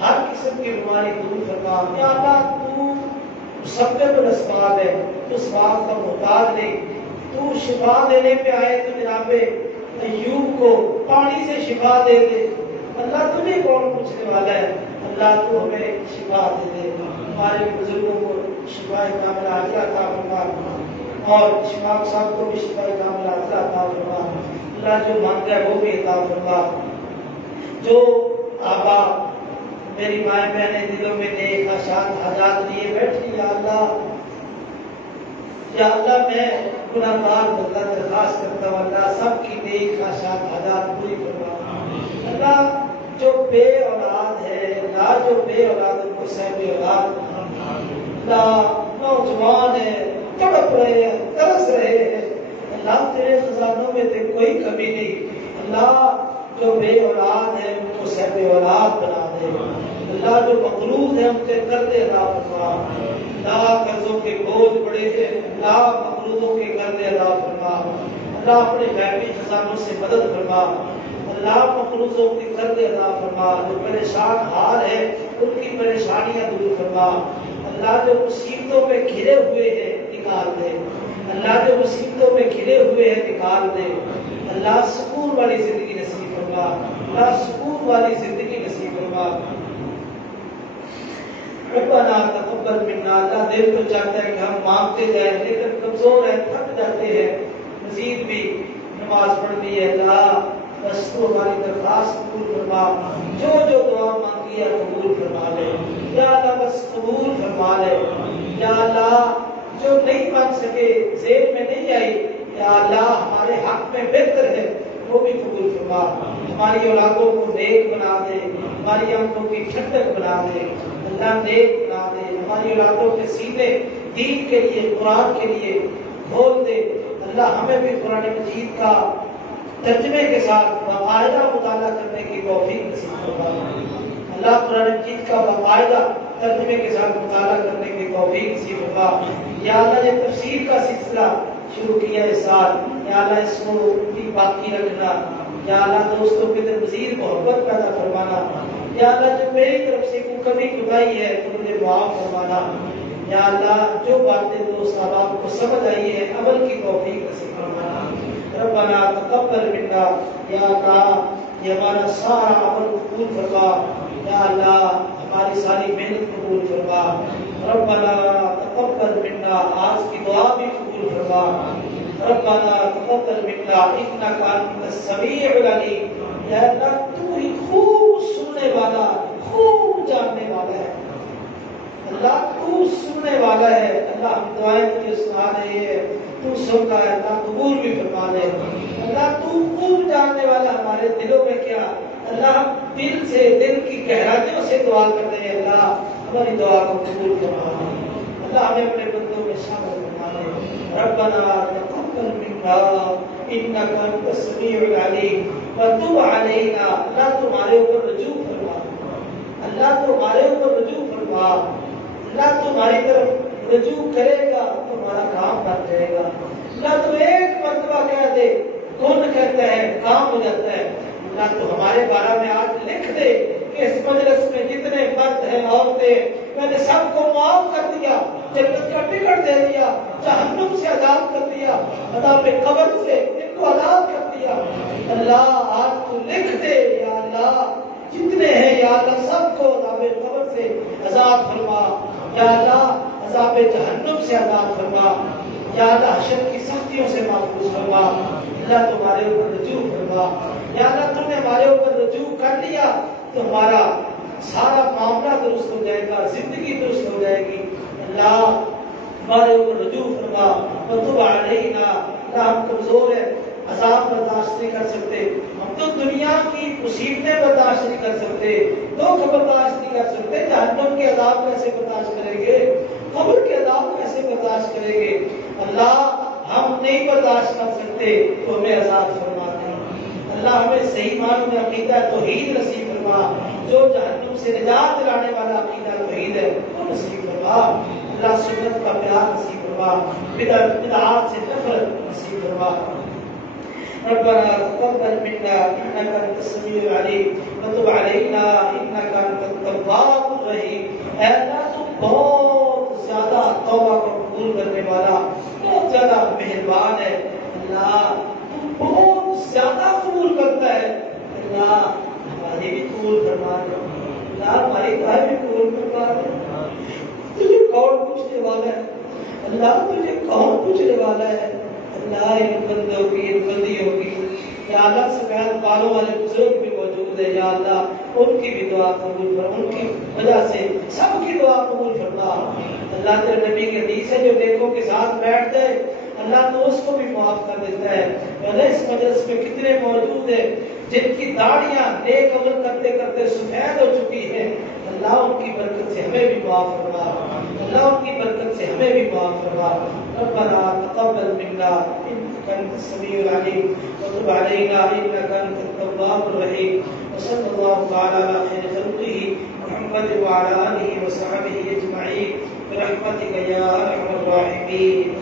ہر قسم کی بیماری دور فرما، یا اللہ تو مسبب الاسباب ہے، تو اسباب کا محتاج نہیں، تو شفا دینے پہ آئے تو جناب ایوب کو پانی سے شفا دے دے، اللہ تجھے کون پوچھنے والا ہے، اللہ تو ہمیں شفا دے دے، ہمارے بزرگوں کو شفا کاملہ عاجلہ عطا فرما، اور اشفاق صاحب کو بھی شفا کاملہ عاجلہ عطا فرما، اللہ جو مانگا ہے وہ بھی عطا فرما، جو آبا میری مائیں بہنیں دلوں میں نیک خواہشات حاجات لیے بیٹھی، یا اللہ میں گناہگار بندہ درخواست کرتا ہوں، اللہ سب کی نیک خواہشات حاجات پوری کروا، اللہ جو بے اولاد ہے، اللہ جو بے اولاد ان کو صاحب اولاد، اللہ نوجوان ہے تڑپ رہے ہیں ترس رہے ہیں، اللہ تیرے خزانوں میں تے کوئی کمی نہیں، اللہ جو بے اولاد ہے ان کو صاحب اولاد بنا دے، اللہ جو مقروض ہے ان سے قرض ادا فرما، اللہ قرضوں کے بوجھ بڑے ہیں، اللہ مقروضوں کے قرض ادا فرما، اللہ اپنے غیبی خزانوں سے مدد فرما، اللہ مقروضوں کے قرض ادا فرما، جو پریشان حال ہے ان کی پریشانیاں دور فرما، اللہ جو مصیبتوں میں گھرے ہوئے ہیں نکال دے، اللہ جو مصیبتوں میں گھرے ہوئے ہیں نکال دے، اللہ سکون والی زندگی نصیب فرما، اللہ سکون والی زندگی نصیب فرما، ربنا تقبل منا، اللہ دل تو چاہتا ہے کہ ہم مانگتے جائیں لیکن کمزور ہیں، تھک جاتے ہیں، مزید بھی نماز پڑھنی ہے، اللہ بس تو ہماری درخواست قبول فرما، جو جو دعا مانگی ہے قبول فرما لے یا اللہ، بس قبول فرما لے یا اللہ، جو نہیں مانگ سکے، ذہن میں نہیں آئی یا اللہ ہمارے حق میں بہتر ہے وہ بھی قبول فرما، ہماری اولادوں کو نیک بنا دے، ہماری آنکھوں کی ٹھنڈک بنا دے اللہ، نیک بنا دے، ہماری اولادوں کے سینے دین کے لیے، قرآن کے لیے کھول دے اللہ، ہمیں بھی قرآن مجید کا ترجمے کے ساتھ باقاعدہ مطالعہ کرنے کی توفیق نصیب فرما اللہ، قرآن مجید کا باقاعدہ ترجمے کے ساتھ مطالعہ کرنے کی توفیق نصیب فرما یا اللہ، یہ تفسیر کا سلسلہ شروع کیا اس سال یا اللہ، اس کو بھی باقی رکھنا یا اللہ، دوستوں کے اندر مزید محبت پیدا فرمانا یا اللہ، جو میری طرف سے کوئی کمی کوتاہی ہے تو مجھے معاف فرمانا یا اللہ، جو باتیں دوست احباب کو سمجھ آئی ہے عمل کی توفیق نصیب فرمانا، ربنا تقبل منا یا اللہ، یہ ہمارا سارا عمل قبول فرما یا اللہ، ہماری ساری محنت قبول فرما، ربنا تقبل منا، آج کی دعا بھی قبول فرما، ربنا تقبل منا انک انت السمیع العلیم، یا اللہ تو ہی خوب سننے والا، خوب جاننے والا ہے اللہ، تو سننے والا ہے اللہ، ہم دعائیں تجھے سنا رہے ہیں، تو سنتا ہے اللہ، قبول بھی فرما لے اللہ، تو خوب جاننے والا ہمارے دلوں میں کیا اللہ، ہم دل سے، دل کی گہرائیوں سے دعا کر رہے ہیں اللہ، ہماری دعا کو قبول فرما لے اللہ، ہمیں اپنے بندوں میں شامل فرما لے، ربنا تقبل منا انک انت السمیع العلیم وتب علینا، اللہ تمہارے اوپر رجوع فرما اللہ، تمہارے اوپر رجوع فرما اللہ، تمہاری طرف رجوع کرے گا تمہارا کام بن جائے گا اللہ، تو ایک مرتبہ کہہ دے کون کہتا ہے کام ہو جاتا ہے اللہ، تو ہمارے بارے میں آج لکھ دے کہ اس مجلس میں جتنے مرد ہیں عورتیں میں نے سب کو معاف کر دیا، جنت کا ٹکٹ دے دیا، جہنم سے آزاد کر دیا، عذاب قبر سے ان کو آزاد کر دیا اللہ، آج تو لکھ دے یا اللہ، جتنے ہیں یا اللہ سب کو عذاب قبر سے آزاد فرما یا اللہ، عذاب جہنم سے آزاد فرما یا اللہ، حشر کی سختیوں سے محفوظ فرما اللہ، تمہارے اوپر رجوع فرما یا اللہ، تم نے ہمارے اوپر رجوع کر لیا تو ہمارا سارا معاملہ درست ہو جائے گا، زندگی درست ہو جائے گی اللہ، ہمارے اوپر رجوع فرما وتب علینا اللہ، ہم کمزور ہیں، عذاب برداشت نہیں کر سکتے، ہم تو دنیا کی مصیبتیں برداشت نہیں کر سکتے، دکھ برداشت نہیں کر سکتے، جہنم کے عذاب کیسے برداشت کریں گے، قبر کے عذاب کیسے برداشت کریں گے اللہ، ہم نہیں برداشت کر سکتے تو ہمیں عذاب فرما دیں اللہ، ہمیں صحیح معنوں میں عقیدہ توحید نصیب فرما، جو جہنم سے نجات دلانے والا عقیدہ توحید ہے وہ نصیب فرما اللہ، سنت کا پیار نصیب فرما، بدعات سے نفرت نصیب فرما، ربنا تقبل منا انك انت السميع العليم وتب علينا انك انت التواب الرحيم، اے اللہ تو بہت زیادہ توبہ کو قبول کرنے والا، بہت زیادہ مہربان ہے اللہ، تو بہت زیادہ قبول کرتا ہے اللہ، ہماری بھی قبول فرما دے اللہ، ہماری دعائیں بھی قبول فرما دے، تجھے کون پوچھنے والا ہے اللہ، تجھے کون پوچھنے والا ہے اللہ، ان بندوں کی، ان بندیوں کی یا اللہ، سفید بالوں والے بزرگ بھی موجود ہیں یا اللہ، ان کی بھی دعا قبول فرما، ان کی وجہ سے سب کی دعا قبول فرما اللہ، تیرے نبی کے حدیث ہے جو نیکوں کے ساتھ بیٹھ جائے اللہ تو اس کو بھی معاف کر دیتا ہے، وجہ اس مجلس میں کتنے موجود ہیں جن کی داڑیاں نیک عمل کرتے کرتے سفید ہو چکی ہیں اللہ، ان کی برکت سے ہمیں بھی معاف فرما اللہ، ان کی برکت سے ہمیں بھی معاف فرما، ربنا تقبل منا انك انت السميع العليم وتب علينا انك انت التواب الرحيم، وصلى الله تعالى على خير خلقه محمد وعلى اله وصحبه اجمعين برحمتك يا ارحم الراحمين.